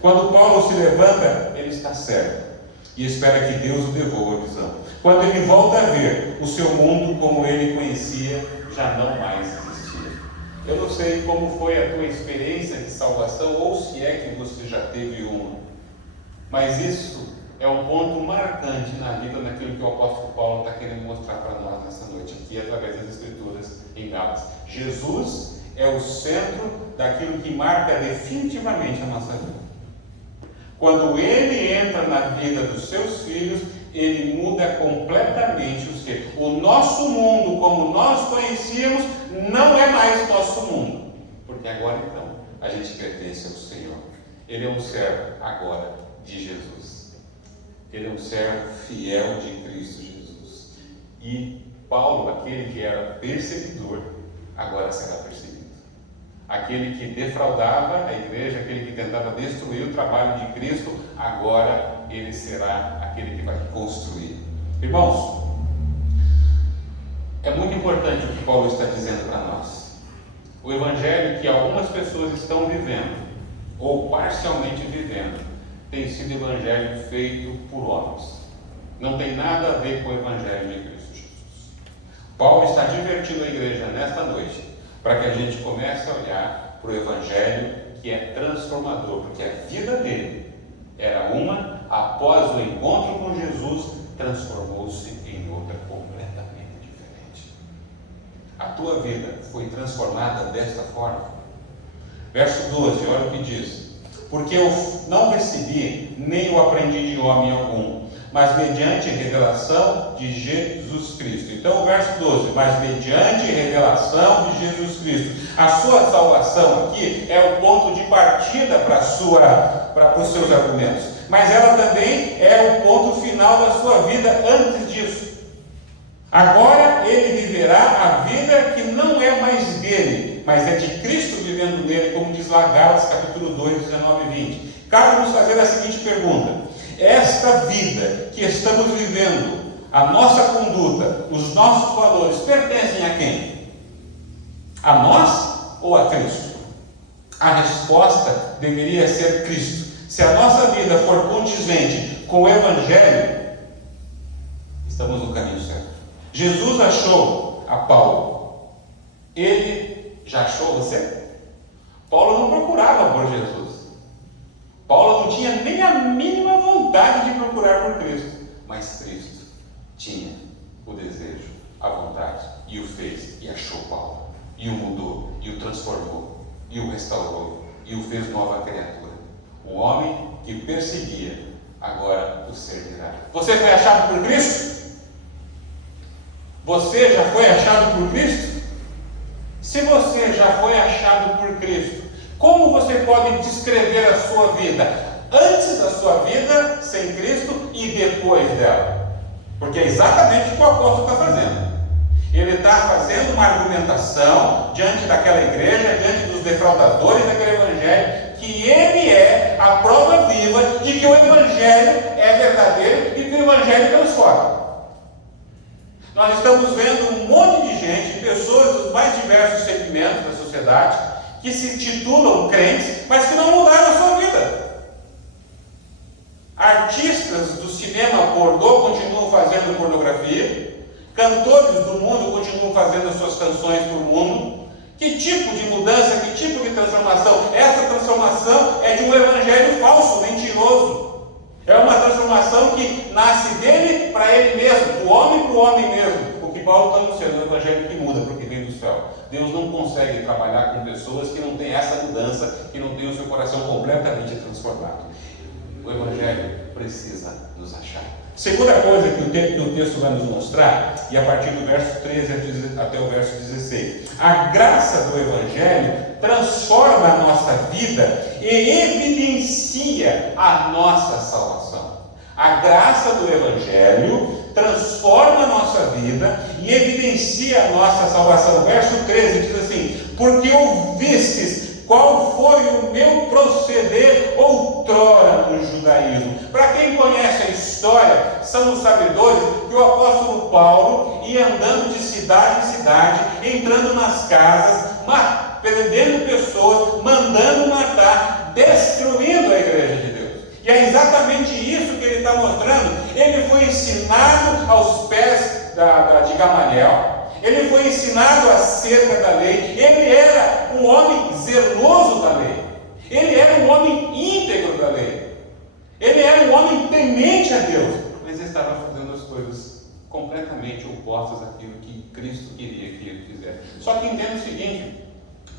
Quando Paulo se levanta, ele está certo e espera que Deus o devolva a visão. Quando ele volta a ver, o seu mundo como ele conhecia já não mais existia. Eu não sei como foi a tua experiência de salvação, ou se é que você já teve uma, mas isso é um ponto marcante na vida daquilo que o apóstolo Paulo está querendo mostrar para nós nessa noite aqui, através das Escrituras em Gálatas. Jesus é o centro daquilo que marca definitivamente a nossa vida. Quando ele entra na vida dos seus filhos, ele muda completamente o ser. O nosso mundo, como nós conhecíamos, não é mais nosso mundo, porque agora então a gente pertence ao Senhor. Ele é um servo agora de Jesus. Ele é um servo fiel de Cristo Jesus. E Paulo, aquele que era perseguidor, agora será perseguido. Aquele que defraudava a igreja, aquele que tentava destruir o trabalho de Cristo, agora ele será aquele que vai construir. Irmãos, é muito importante o que Paulo está dizendo para nós. O evangelho que algumas pessoas estão vivendo, ou parcialmente vivendo, tem sido evangelho feito por homens. Não tem nada a ver com o evangelho de Cristo Jesus. Paulo está divertindo a igreja nesta noite, para que a gente comece a olhar para o evangelho que é transformador, porque a vida dele era uma, após o encontro com Jesus, transformou-se em outra completamente diferente. A tua vida foi transformada desta forma? Verso 12, olha o que diz: porque eu não recebi, nem o aprendi de homem algum, mas mediante revelação de Jesus Cristo. Então, o verso 12, mas mediante revelação de Jesus Cristo. A sua salvação aqui é o ponto de partida para os seus argumentos, mas ela também é o ponto final da sua vida antes disso. Agora ele viverá a vida que não é mais dele, mas é de Cristo vivendo nele, como diz lá Gálatas capítulo 2, 19 e 20. Cabe nos fazer a seguinte pergunta: esta esta vida que estamos vivendo, a nossa conduta, os nossos valores, pertencem a quem? A nós ou a Cristo? A resposta deveria ser Cristo. Se a nossa vida for condizente com o Evangelho, estamos no caminho certo. Jesus achou a Paulo. Ele já achou você? Paulo não procurava por Jesus. Paulo não tinha nem a mínima vontade de procurar por Cristo. Mas Cristo tinha o desejo, a vontade, e o fez, e achou Paulo, e o mudou, e o transformou, e o restaurou, e o fez nova criatura. Um homem que perseguia, agora o servirá. Você foi achado por Cristo? Você já foi achado por Cristo? Se você já foi achado por Cristo, como você pode descrever a sua vida? Antes da sua vida sem Cristo e depois dela? Porque é exatamente o que o apóstolo está fazendo. Ele está fazendo uma argumentação diante daquela igreja, diante dos defraudadores daquele evangelho, que ele é a prova viva de que o evangelho é verdadeiro e que o evangelho transforma. Nós estamos vendo um monte de gente, pessoas dos mais diversos segmentos da sociedade, que se titulam crentes, mas que não mudaram a sua vida. Artistas do cinema pornô continuam fazendo pornografia, cantores do mundo continuam fazendo as suas canções para o mundo. Que tipo de mudança, que tipo de transformação? Essa transformação é de um evangelho falso, mentiroso. É uma transformação que nasce dele para ele mesmo, do homem para o homem mesmo. O que Paulo está anunciando é um evangelho que muda, porque vem do céu. Deus não consegue trabalhar com pessoas que não têm essa mudança, que não têm o seu coração completamente transformado. O evangelho precisa nos achar. Segunda coisa que o texto vai nos mostrar, e a partir do verso 13 até o verso 16, a graça do evangelho transforma a nossa vida e evidencia a nossa salvação. A graça do evangelho transforma a nossa vida e evidencia a nossa salvação. Verso 13 diz assim: porque ouvistes qual foi o meu proceder outrora no judaísmo. Para quem conhece a história, são os sabedores que o apóstolo Paulo ia andando de cidade em cidade, entrando nas casas, prendendo pessoas, mandando matar, destruindo a igreja de Deus. E é exatamente isso que ele está mostrando. Ele foi ensinado aos pés de Gamaliel. Ele foi ensinado acerca da lei. Ele era um homem zeloso da lei. Ele era um homem íntegro da lei. Ele era um homem temente a Deus. Mas ele estava fazendo as coisas completamente opostas àquilo que Cristo queria que ele fizesse. Só que entenda o seguinte: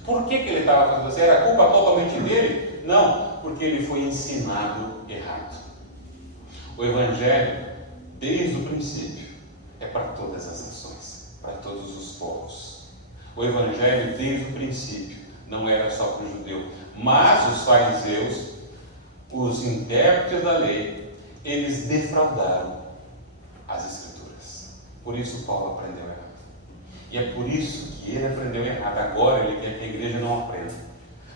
por que ele estava fazendo assim? Era culpa totalmente dele? Não, porque ele foi ensinado errado. O Evangelho, desde o princípio, é para todas as nações, para todos os povos. O Evangelho, desde o princípio, não era só para o judeu, mas os fariseus, os intérpretes da lei, eles defraudaram as Escrituras. Por isso Paulo aprendeu errado. E é por isso que ele aprendeu errado. Agora ele quer que a igreja não aprenda.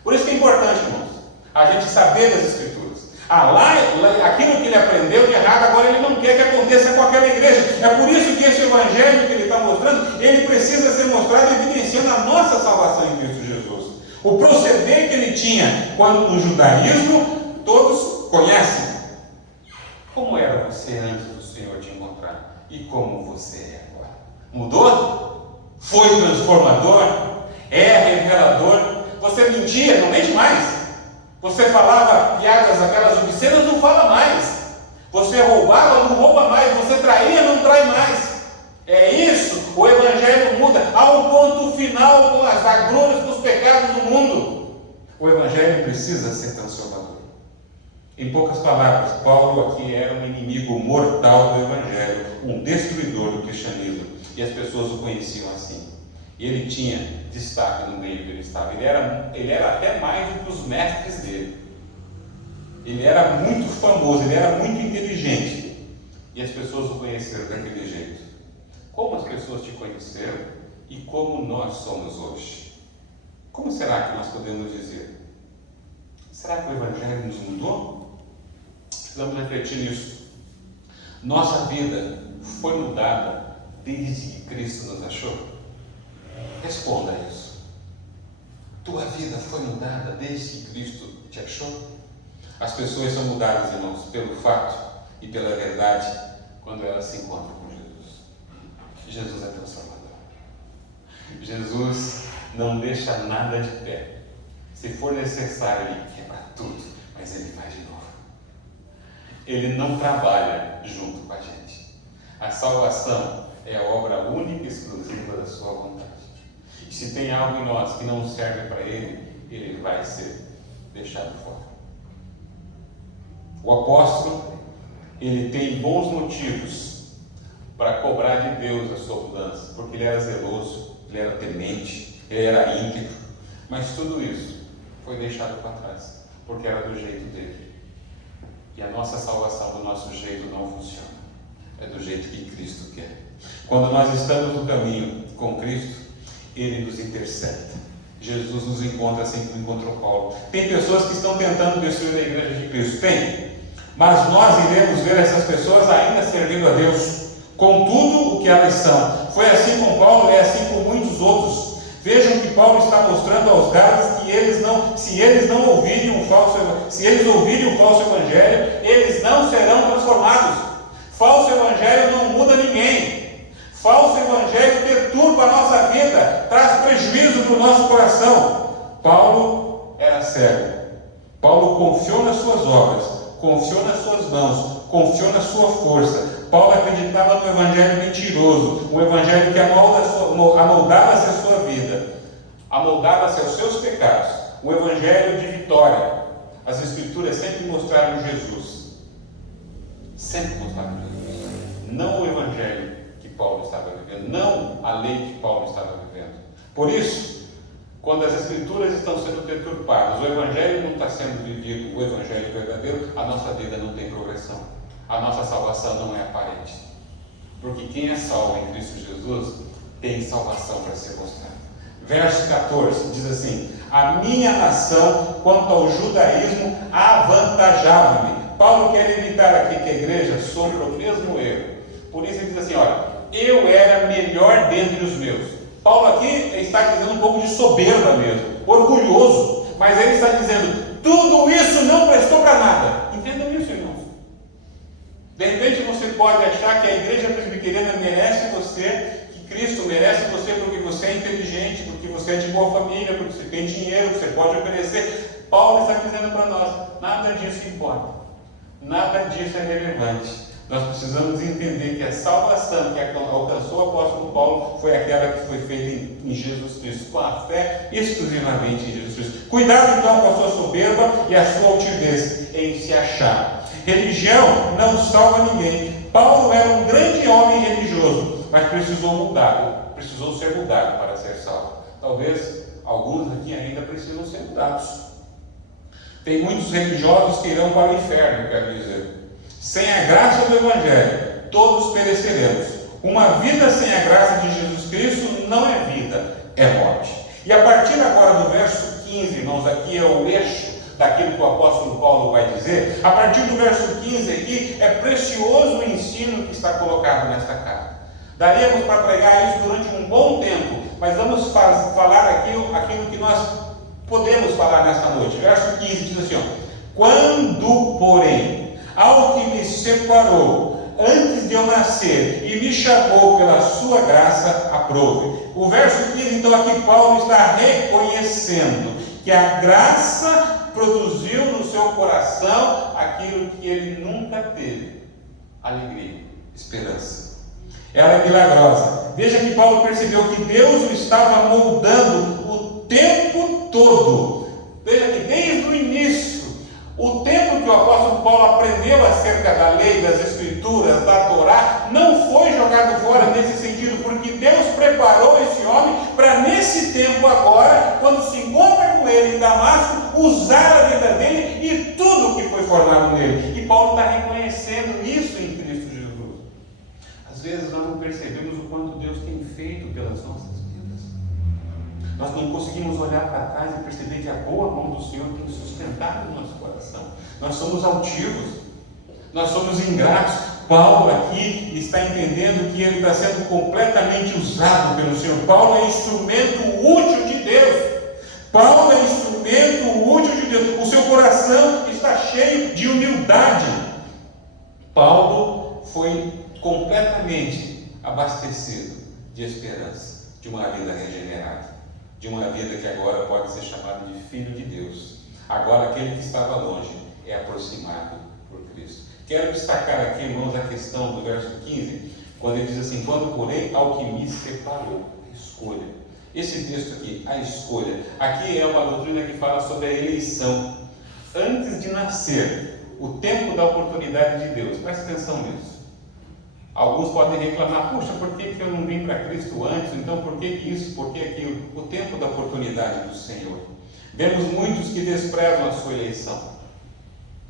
Por isso que é importante, irmãos, a gente saber das Escrituras. Aquilo que ele aprendeu de errado, agora ele não quer que aconteça com aquela igreja. É por isso que esse evangelho que ele está mostrando, ele precisa ser mostrado evidenciando a nossa salvação em Cristo Jesus. O proceder que ele tinha quando no judaísmo, todos conhecem. Como era você antes do Senhor te encontrar? E como você é agora? Mudou? Foi transformador? É revelador? Você mentia? Não mente mais. Você falava piadas aquelas obscenas? Não fala mais. Você roubava? Não rouba mais. Você traía? Não trai mais. É isso. O evangelho muda. Há um ponto final com as agruras dos pecados do mundo. O evangelho precisa ser transformador. Em poucas palavras, Paulo aqui era um inimigo mortal do evangelho, um destruidor do cristianismo, e as pessoas o conheciam assim. E ele tinha destaque no meio que ele estava. Ele era até mais do que os mestres dele. Ele era muito famoso, ele era muito inteligente, e as pessoas o conheceram daquele jeito. Como as pessoas te conheceram e como nós somos hoje? Como será que nós podemos dizer? Será que o evangelho nos mudou? Precisamos refletir nisso. Nossa vida foi mudada desde que Cristo nos achou? Responda isso. Tua vida foi mudada desde que Cristo te achou? As pessoas são mudadas, irmãos, pelo fato e pela verdade quando elas se encontram com Jesus. Jesus é teu Salvador. Jesus não deixa nada de pé. Se for necessário, Ele quebra tudo, mas Ele faz de novo. Ele não trabalha junto com a gente. A salvação é a obra única e exclusiva da sua vontade. E se tem algo em nós que não serve para Ele, Ele vai ser deixado fora. O apóstolo, ele tem bons motivos para cobrar de Deus a sua mudança, porque ele era zeloso, ele era temente, ele era íntegro, mas tudo isso foi deixado para trás, porque era do jeito dele. E a nossa salvação do nosso jeito não funciona, é do jeito que Cristo quer. Quando nós estamos no caminho com Cristo, Ele nos intercepta. Jesus nos encontra assim como encontrou Paulo. Tem pessoas que estão tentando destruir a igreja de Cristo? Tem. Mas nós iremos ver essas pessoas ainda servindo a Deus, com tudo o que elas são. Foi assim com Paulo, é assim com muitos outros. Vejam que Paulo está mostrando aos Gálatas que se eles ouvirem o falso evangelho, eles não serão transformados. Falso evangelho não muda ninguém. Falso evangelho perturba a nossa vida, traz prejuízo para o nosso coração. Paulo era cego. Paulo confiou nas suas obras, confiou nas suas mãos, confiou na sua força. Paulo acreditava no evangelho mentiroso, um evangelho que amoldava-se a sua vida, amoldava-se aos seus pecados, um evangelho de vitória. As Escrituras sempre mostraram Jesus, sempre mostraram Jesus, não o evangelho que Paulo estava vivendo, não a lei que Paulo estava vivendo. Por isso, quando as Escrituras estão sendo perturbadas, o evangelho não está sendo vivido, o evangelho verdadeiro, a nossa vida não tem progressão. A nossa salvação não é aparente. Porque quem é salvo em Cristo Jesus tem salvação para ser mostrada. Verso 14 diz assim: a minha nação, quanto ao judaísmo, avantajava-me. Paulo quer evitar aqui que a igreja sofra o mesmo erro. Por isso ele diz assim: olha, eu era melhor dentre os meus. Paulo aqui está dizendo um pouco de soberba mesmo, orgulhoso. Mas ele está dizendo: tudo isso não prestou para nada. Entendam isso, irmãos. De repente você pode achar que a igreja presbiteriana merece você, que Cristo merece você porque você é inteligente, porque você é de boa família, porque você tem dinheiro, você pode oferecer. Paulo está dizendo para nós: nada disso importa, nada disso é relevante. Nós precisamos entender que a salvação que alcançou o apóstolo Paulo foi aquela que foi feita em Jesus Cristo, com a fé exclusivamente em Jesus Cristo. Cuidado então com a sua soberba e a sua altivez em se achar. Religião não salva ninguém. Paulo era um grande homem religioso, mas precisou ser mudado para ser salvo. Talvez alguns aqui ainda precisam ser mudados. Tem muitos religiosos que irão para o inferno, quero dizer. Sem a graça do Evangelho, todos pereceremos. Uma vida sem a graça de Jesus Cristo não é vida, é morte. E a partir agora do verso 15, irmãos, aqui é o eixo daquilo que o apóstolo Paulo vai dizer. A partir do verso 15 aqui, é precioso o ensino que está colocado nesta carta. Daríamos para pregar isso durante um bom tempo, mas vamos falar aquilo que nós podemos falar nesta noite. Verso 15 diz assim: ó, quando, porém, ao que me separou antes de eu nascer e me chamou pela sua graça, aprove. O verso 15, então, aqui Paulo está reconhecendo que a graça produziu no seu coração aquilo que ele nunca teve: alegria, esperança. Ela é milagrosa. Veja que Paulo percebeu que Deus o estava moldando o tempo todo. Veja que desde o início, o tempo que o apóstolo Paulo aprendeu acerca da lei, das Escrituras, da Torá, não foi jogado fora nesse sentido, porque Deus preparou esse homem para, nesse tempo agora, quando se encontra com ele em Damasco, usar a vida dele e tudo que foi formado nele. E Paulo está reconhecendo isso em Cristo Jesus. Às vezes nós não percebemos o quanto Deus tem feito pelas nossas vidas. Nós não conseguimos olhar para trás e perceber que a boa mão do Senhor tem sustentado o nosso coração. Nós somos altivos, nós somos ingratos. Paulo aqui está entendendo que ele está sendo completamente usado pelo Senhor. Paulo é instrumento útil de Deus. Paulo é instrumento útil de Deus. O seu coração está cheio de humildade. Paulo foi completamente abastecido de esperança, de uma vida regenerada, de uma vida que agora pode ser chamada de filho de Deus. Agora aquele que estava longe é aproximado por Cristo. Quero destacar aqui, irmãos, a questão do verso 15, quando ele diz assim: quando porém ao que me separou, escolha. Esse texto aqui, a escolha, aqui é uma doutrina que fala sobre a eleição. Antes de nascer, o tempo da oportunidade de Deus. Presta atenção nisso. Alguns podem reclamar: puxa, por que eu não vim para Cristo antes? Então por que isso, por que aquilo? O tempo da oportunidade do Senhor. Vemos muitos que desprezam a sua eleição.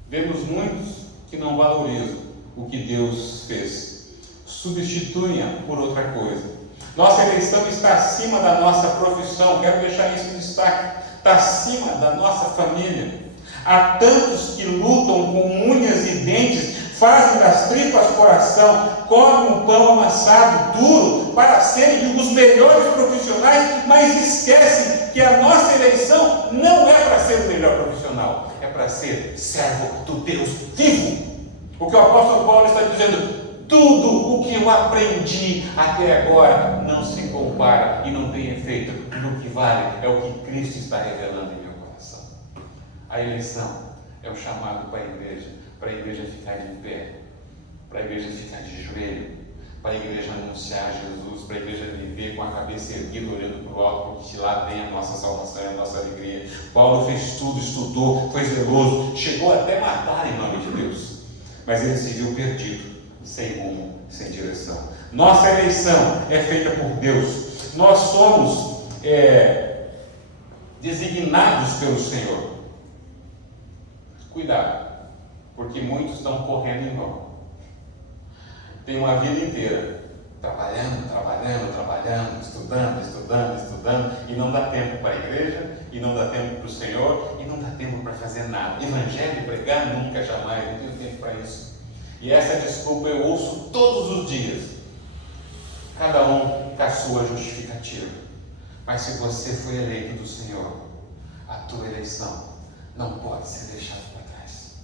Vemos muitos que não valorizam o que Deus fez. Substituem-a por outra coisa. Nossa eleição está acima da nossa profissão. Quero deixar isso em destaque. Está acima da nossa família. Há tantos que lutam com unhas e dentes, fazem das tripas coração, comem um pão amassado, duro, para serem os melhores profissionais, mas esquecem que a nossa eleição não é para ser o melhor profissional, é para ser servo do Deus vivo. O que o apóstolo Paulo está dizendo: tudo o que eu aprendi até agora não se compara e não tem efeito. O que vale é o que Cristo está revelando em meu coração. A eleição é o chamado para a igreja ficar de pé, para a igreja ficar de joelho, para a igreja anunciar Jesus, para a igreja viver com a cabeça erguida, olhando para o alto, porque de lá vem a nossa salvação e a nossa alegria. Paulo fez tudo, estudou, foi zeloso, chegou até matar em nome de Deus, mas ele se viu perdido, sem rumo, sem direção. Nossa eleição é feita por Deus. Nós somos designados pelo Senhor. Cuidado, porque muitos estão correndo em vão. Tem uma vida inteira trabalhando, estudando, e não dá tempo para a igreja, e não dá tempo para o Senhor, e não dá tempo para fazer nada. Evangelho, pregar, nunca, jamais, não tenho tempo para isso. E essa desculpa eu ouço todos os dias, cada um com a sua justificativa. Mas se você foi eleito do Senhor, a tua eleição não pode ser deixada para trás.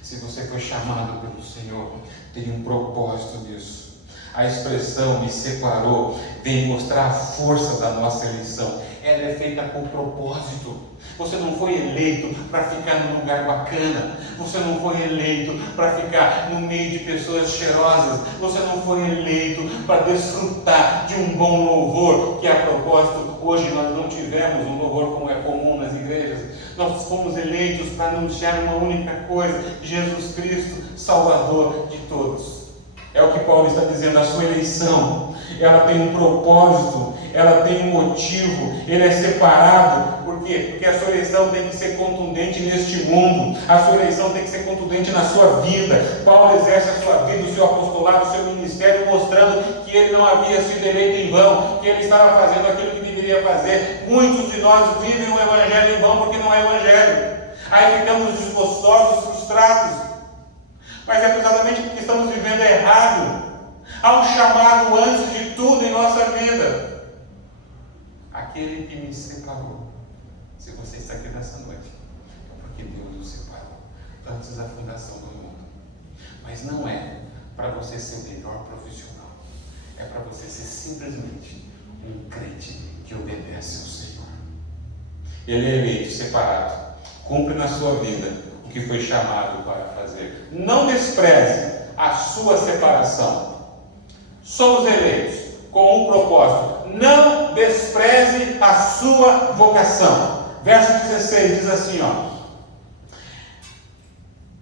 Se você foi chamado pelo Senhor, tem um propósito nisso. A expressão me separou vem mostrar a força da nossa eleição. Ela é feita com propósito. Você não foi eleito para ficar num lugar bacana. Você não foi eleito para ficar no meio de pessoas cheirosas. Você não foi eleito para desfrutar de um bom louvor, que a propósito, hoje nós não tivemos um louvor como é comum nas igrejas. Nós fomos eleitos para anunciar uma única coisa: Jesus Cristo, Salvador de todos. É o que Paulo está dizendo. A sua eleição, ela tem um propósito, ela tem um motivo, ele é separado. Por quê? Porque a sua eleição tem que ser contundente neste mundo, a sua eleição tem que ser contundente na sua vida. Paulo exerce a sua vida, o seu apostolado, o seu ministério, mostrando que ele não havia sido eleito em vão, que ele estava fazendo aquilo que deveria fazer. Muitos de nós vivem o evangelho em vão porque não é evangelho. Aí ficamos desgostosos, frustrados. Mas é exatamente porque estamos vivendo errado. Há um chamado antes de tudo em nossa vida. Aquele que me separou. Se você está aqui nessa noite, é porque Deus o separou antes da fundação do mundo. Mas não é para você ser o melhor profissional. É para você ser simplesmente um crente que obedece ao Senhor. Ele é eleito, separado, cumpre na sua vida o que foi chamado para fazer. Não despreze a sua separação. Somos eleitos com um propósito. Não despreze a sua vocação. Verso 16 diz assim,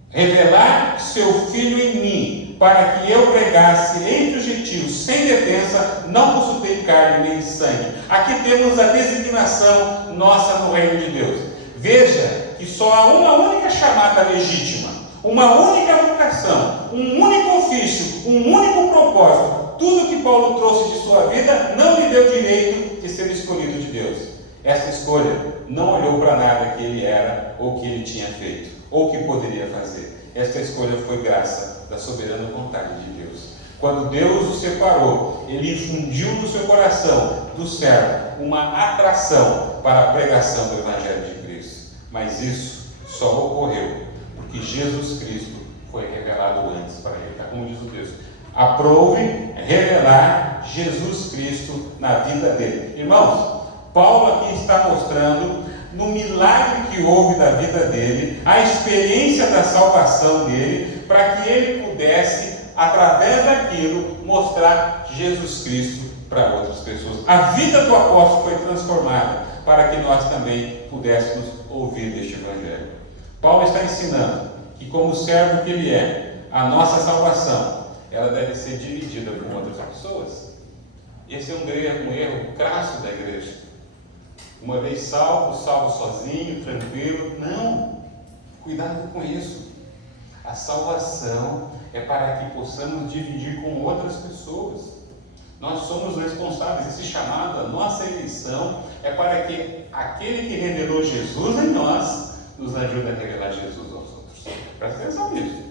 revelar seu Filho em mim, para que eu pregasse entre os gentios sem detença, não consultei carne nem sangue. Aqui temos a designação nossa no reino de Deus. Veja que só há uma única chamada legítima, uma única vocação, um único ofício, um único propósito. Tudo que Paulo trouxe de sua vida não lhe deu direito de ser escolhido de Deus. Essa escolha não olhou para nada que ele era ou que ele tinha feito. ou o que poderia fazer. Esta escolha foi graça da soberana vontade de Deus. Quando Deus o separou, Ele infundiu no seu coração, do servo, uma atração para a pregação do Evangelho de Cristo. Mas isso só ocorreu porque Jesus Cristo foi revelado antes para ele. Tá? Como diz o texto, aprove revelar Jesus Cristo na vida dele. Irmãos, Paulo aqui está mostrando no milagre que houve da vida dele, a experiência da salvação dele, para que ele pudesse, através daquilo, mostrar Jesus Cristo para outras pessoas. A vida do apóstolo foi transformada para que nós também pudéssemos ouvir deste Evangelho. Paulo está ensinando que, como servo que ele é, a nossa salvação, ela deve ser dividida com outras pessoas. Esse é um erro crasso da igreja. Uma vez salvo sozinho, tranquilo. Não, cuidado com isso. A salvação é para que possamos dividir com outras pessoas. Nós somos responsáveis. Esse chamado, a nossa eleição, é para que aquele que revelou Jesus em nós nos ajude a revelar Jesus aos outros. Presta atenção nisso.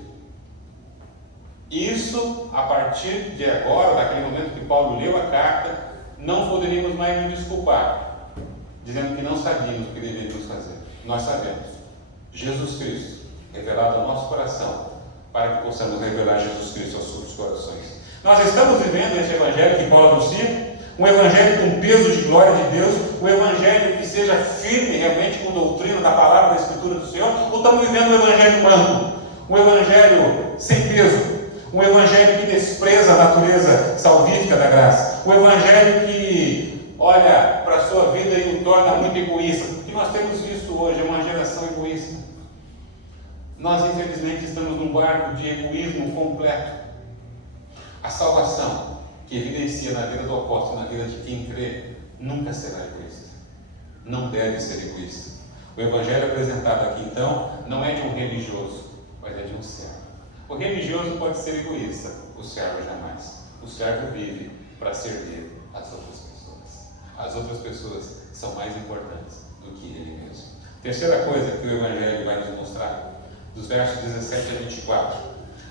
Isso, a partir de agora, daquele momento que Paulo leu a carta, não poderíamos mais nos desculpar, dizendo que não sabíamos o que deveríamos fazer. Nós sabemos. Jesus Cristo, revelado ao nosso coração, para que possamos revelar Jesus Cristo aos outros corações. Nós estamos vivendo esse Evangelho que Paulo anuncia, um Evangelho com peso de glória de Deus, um Evangelho que seja firme realmente com doutrina da palavra da Escritura do Senhor, ou estamos vivendo um Evangelho branco, um Evangelho sem peso, um Evangelho que despreza a natureza salvífica da graça, um Evangelho que olha para a sua vida e o torna muito egoísta, que nós temos visto hoje, é uma geração egoísta. Nós infelizmente estamos num barco de egoísmo completo. A salvação que evidencia na vida do apóstolo, na vida de quem crê, nunca será egoísta. Não deve ser egoísta. O Evangelho apresentado aqui, então, não é de um religioso, mas é de um servo. O religioso pode ser egoísta, o servo jamais. O servo vive para servir as outras pessoas. As outras pessoas são mais importantes do que ele mesmo. Terceira coisa que o Evangelho vai nos mostrar, dos versos 17 a 24.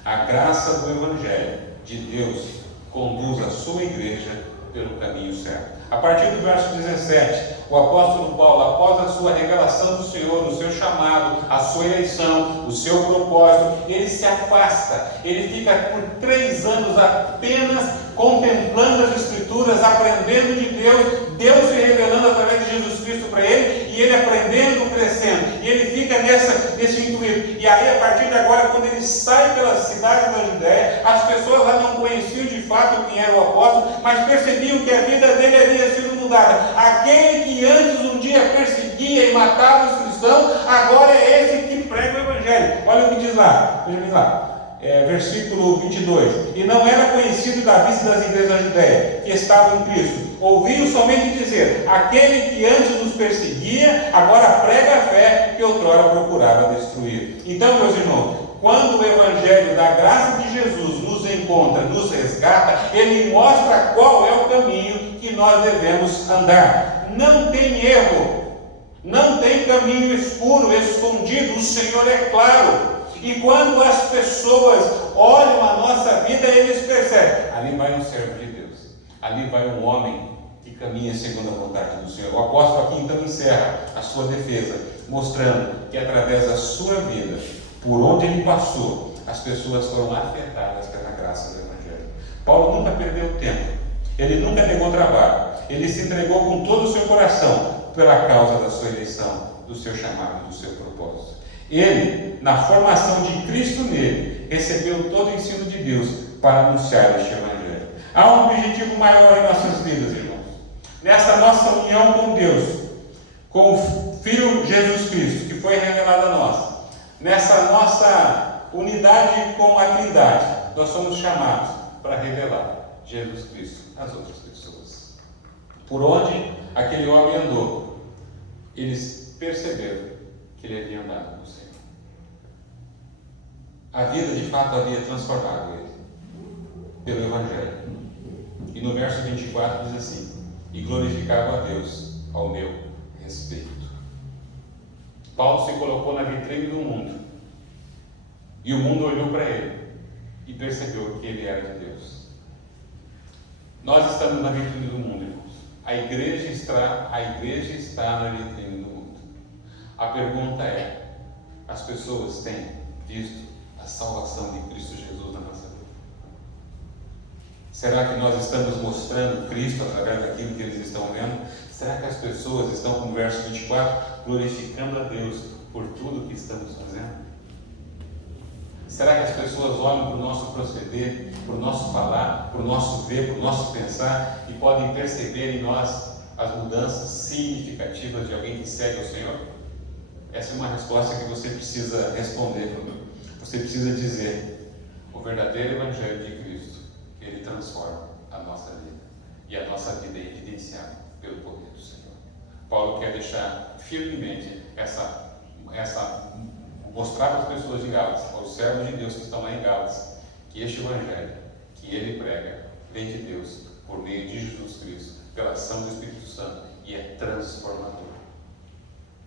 A graça do Evangelho de Deus conduz a sua igreja pelo caminho certo. A partir do verso 17, o apóstolo Paulo, após a sua revelação do Senhor, o seu chamado, a sua eleição, o seu propósito, ele se afasta, ele fica por 3 anos apenas contemplando as Escrituras, aprendendo de Deus, Deus se revelando através de Jesus Cristo para ele, e ele aprendendo, crescendo, e ele fica nesse intuito. E aí, a partir de agora, quando ele sai pelas cidades da Judéia, as pessoas lá não conheciam de fato quem era o apóstolo, mas percebiam que a vida dele havia sido mudada. Aquele que antes um dia perseguia e matava os cristãos, agora é esse que prega o Evangelho. Olha o que diz lá, veja lá. Versículo 22, e não era conhecido da vista das igrejas da Judéia, que estavam em Cristo, ouviram somente dizer, aquele que antes nos perseguia, agora prega a fé que outrora procurava destruir. Então, meus irmãos, quando o Evangelho da graça de Jesus nos encontra, nos resgata, ele mostra qual é o caminho que nós devemos andar. Não tem erro, não tem caminho escuro, escondido, o Senhor é claro. E quando as pessoas olham a nossa vida, eles percebem, ali vai um servo de Deus, ali vai um homem que caminha segundo a vontade do Senhor. O apóstolo aqui então encerra a sua defesa, mostrando que através da sua vida, por onde ele passou, as pessoas foram afetadas pela graça do Evangelho. Paulo nunca perdeu tempo, ele nunca negou trabalho, ele se entregou com todo o seu coração pela causa da sua eleição, do seu chamado, do seu propósito. Ele, na formação de Cristo nele, recebeu todo o ensino de Deus para anunciar este Evangelho. Há um objetivo maior em nossas vidas, irmãos. Nessa nossa união com Deus, com o Filho Jesus Cristo, que foi revelado a nós, nessa nossa unidade com a Trindade, nós somos chamados para revelar Jesus Cristo às outras pessoas. Por onde aquele homem andou, eles perceberam que ele havia andado com o Senhor. A vida de fato havia transformado ele pelo Evangelho. E no verso 24 diz assim: e glorificava a Deus ao meu respeito. Paulo se colocou na vitrine do mundo E o mundo olhou para ele e percebeu que ele era de Deus. Nós estamos na vitrine do mundo, irmãos. A igreja está na vitrine do mundo. A pergunta é: as pessoas têm visto a salvação de Cristo Jesus na nossa vida? Será que nós estamos mostrando Cristo através daquilo que eles estão vendo? Será que as pessoas estão, como verso 24, glorificando a Deus por tudo que estamos fazendo? Será que as pessoas olham para o nosso proceder, para o nosso falar, para o nosso ver, para o nosso pensar e podem perceber em nós as mudanças significativas de alguém que segue o Senhor? Essa é uma resposta que você precisa responder. Você precisa dizer: o verdadeiro Evangelho de Cristo, ele transforma a nossa vida. E a nossa vida é evidenciada pelo poder do Senhor. Paulo quer deixar firmemente mostrar para as pessoas de Gálatas, aos servos de Deus que estão lá em Gálatas, que este Evangelho que ele prega vem de Deus, por meio de Jesus Cristo, pela ação do Espírito Santo, e é transformador.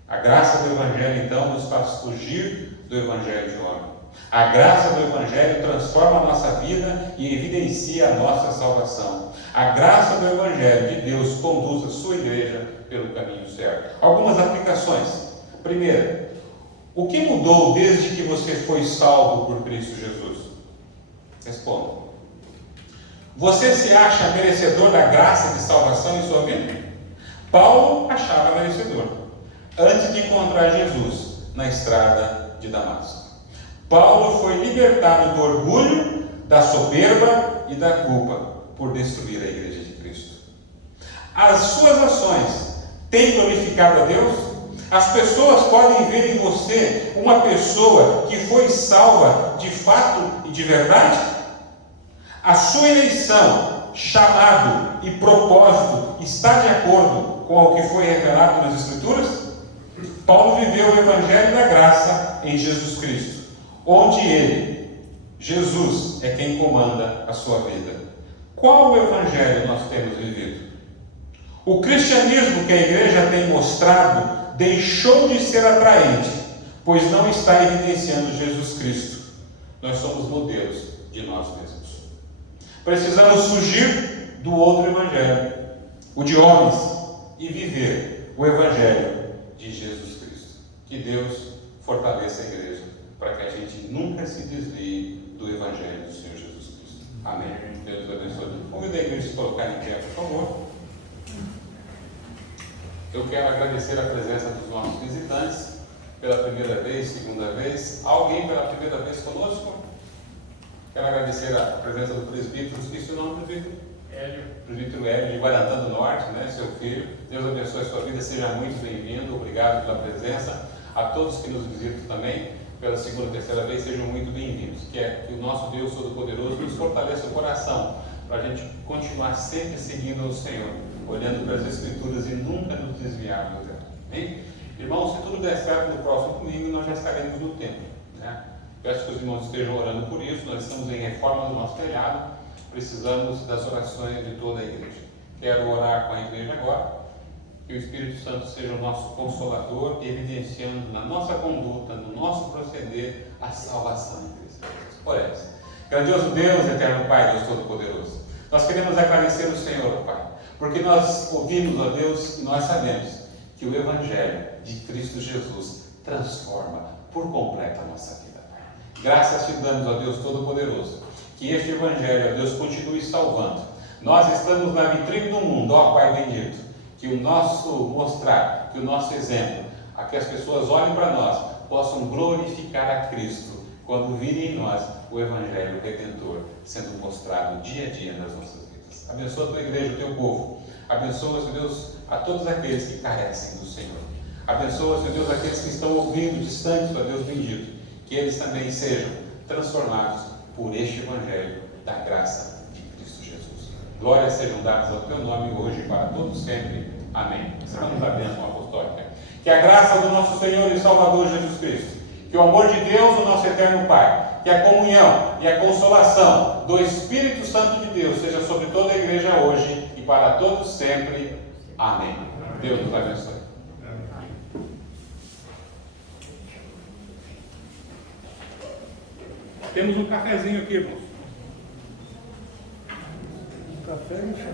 A graça do Evangelho, então, nos faz fugir do Evangelho de homem. A graça do Evangelho transforma a nossa vida e evidencia a nossa salvação. A graça do Evangelho de Deus conduz a sua igreja pelo caminho certo. Algumas aplicações. Primeira, o que mudou desde que você foi salvo por Cristo Jesus? Responda. Você se acha merecedor da graça de salvação em sua vida? Paulo achava merecedor, antes de encontrar Jesus na estrada de Damasco. Paulo foi libertado do orgulho, da soberba e da culpa por destruir a igreja de Cristo. As suas ações têm glorificado a Deus? As pessoas podem ver em você uma pessoa que foi salva de fato e de verdade? A sua eleição, chamado e propósito está de acordo com o que foi revelado nas Escrituras? Paulo viveu o Evangelho da graça em Jesus Cristo, onde ele, Jesus, é quem comanda a sua vida. Qual Evangelho nós temos vivido? O cristianismo que a igreja tem mostrado deixou de ser atraente, pois não está evidenciando Jesus Cristo. Nós somos modelos de nós mesmos. Precisamos fugir do outro Evangelho, o de homens, e viver o Evangelho de Jesus Cristo. Que Deus fortaleça a igreja, para que a gente nunca se desvie do Evangelho do Senhor Jesus Cristo. Amém. Deus abençoe. Convido a igreja a se colocar em pé, por favor. Eu quero agradecer a presença dos nossos visitantes, pela primeira vez, segunda vez. Alguém pela primeira vez conosco? Quero agradecer a presença do presbítero, esqueci o nome do presbítero? Hélio. Presbítero Hélio, de Guarantã do Norte, seu filho. Deus abençoe a sua vida, seja muito bem-vindo, obrigado pela presença. A todos que nos visitam também, pela segunda, terceira vez, sejam muito bem-vindos. Que o nosso Deus Todo-Poderoso nos fortaleça o coração, para a gente continuar sempre seguindo o Senhor, olhando para as Escrituras e nunca nos desviarmos dela. Amém? Irmãos, se tudo der certo no próximo domingo, nós já estaremos no templo. Peço que os irmãos estejam orando por isso. Nós estamos em reforma do nosso telhado, precisamos das orações de toda a igreja. Quero orar com a igreja agora, que o Espírito Santo seja o nosso consolador, evidenciando na nossa conduta, no nosso proceder, a salvação em Cristo Jesus. Oremos. Grandioso Deus, eterno Pai, Deus Todo-Poderoso, nós queremos agradecer o Senhor, Pai, porque nós ouvimos, ó Deus, e nós sabemos que o Evangelho de Cristo Jesus transforma por completo a nossa vida, Pai. Graças te damos, ó Deus Todo-Poderoso, que este Evangelho, ó Deus, continue salvando. Nós estamos na vitrine do mundo, ó Pai bendito, que o nosso mostrar, que o nosso exemplo, a que as pessoas olhem para nós, possam glorificar a Cristo, quando virem em nós o Evangelho Redentor sendo mostrado dia a dia nas nossas vidas. Abençoa a tua igreja, o teu povo. Abençoa, Senhor Deus, a todos aqueles que carecem do Senhor. Abençoa, Senhor Deus, aqueles que estão ouvindo distantes, ó Deus bendito, que eles também sejam transformados por este Evangelho da graça de Cristo Jesus. Glórias sejam dadas ao teu nome hoje e para todos sempre. Amém. Estamos a bênção apostólica. Que a graça do nosso Senhor e Salvador Jesus Cristo, que o amor de Deus, o nosso eterno Pai, que a comunhão e a consolação do Espírito Santo de Deus seja sobre toda a igreja hoje e para todos sempre. Amém. Deus nos abençoe. Temos um cafezinho aqui, irmãos. Café e chá.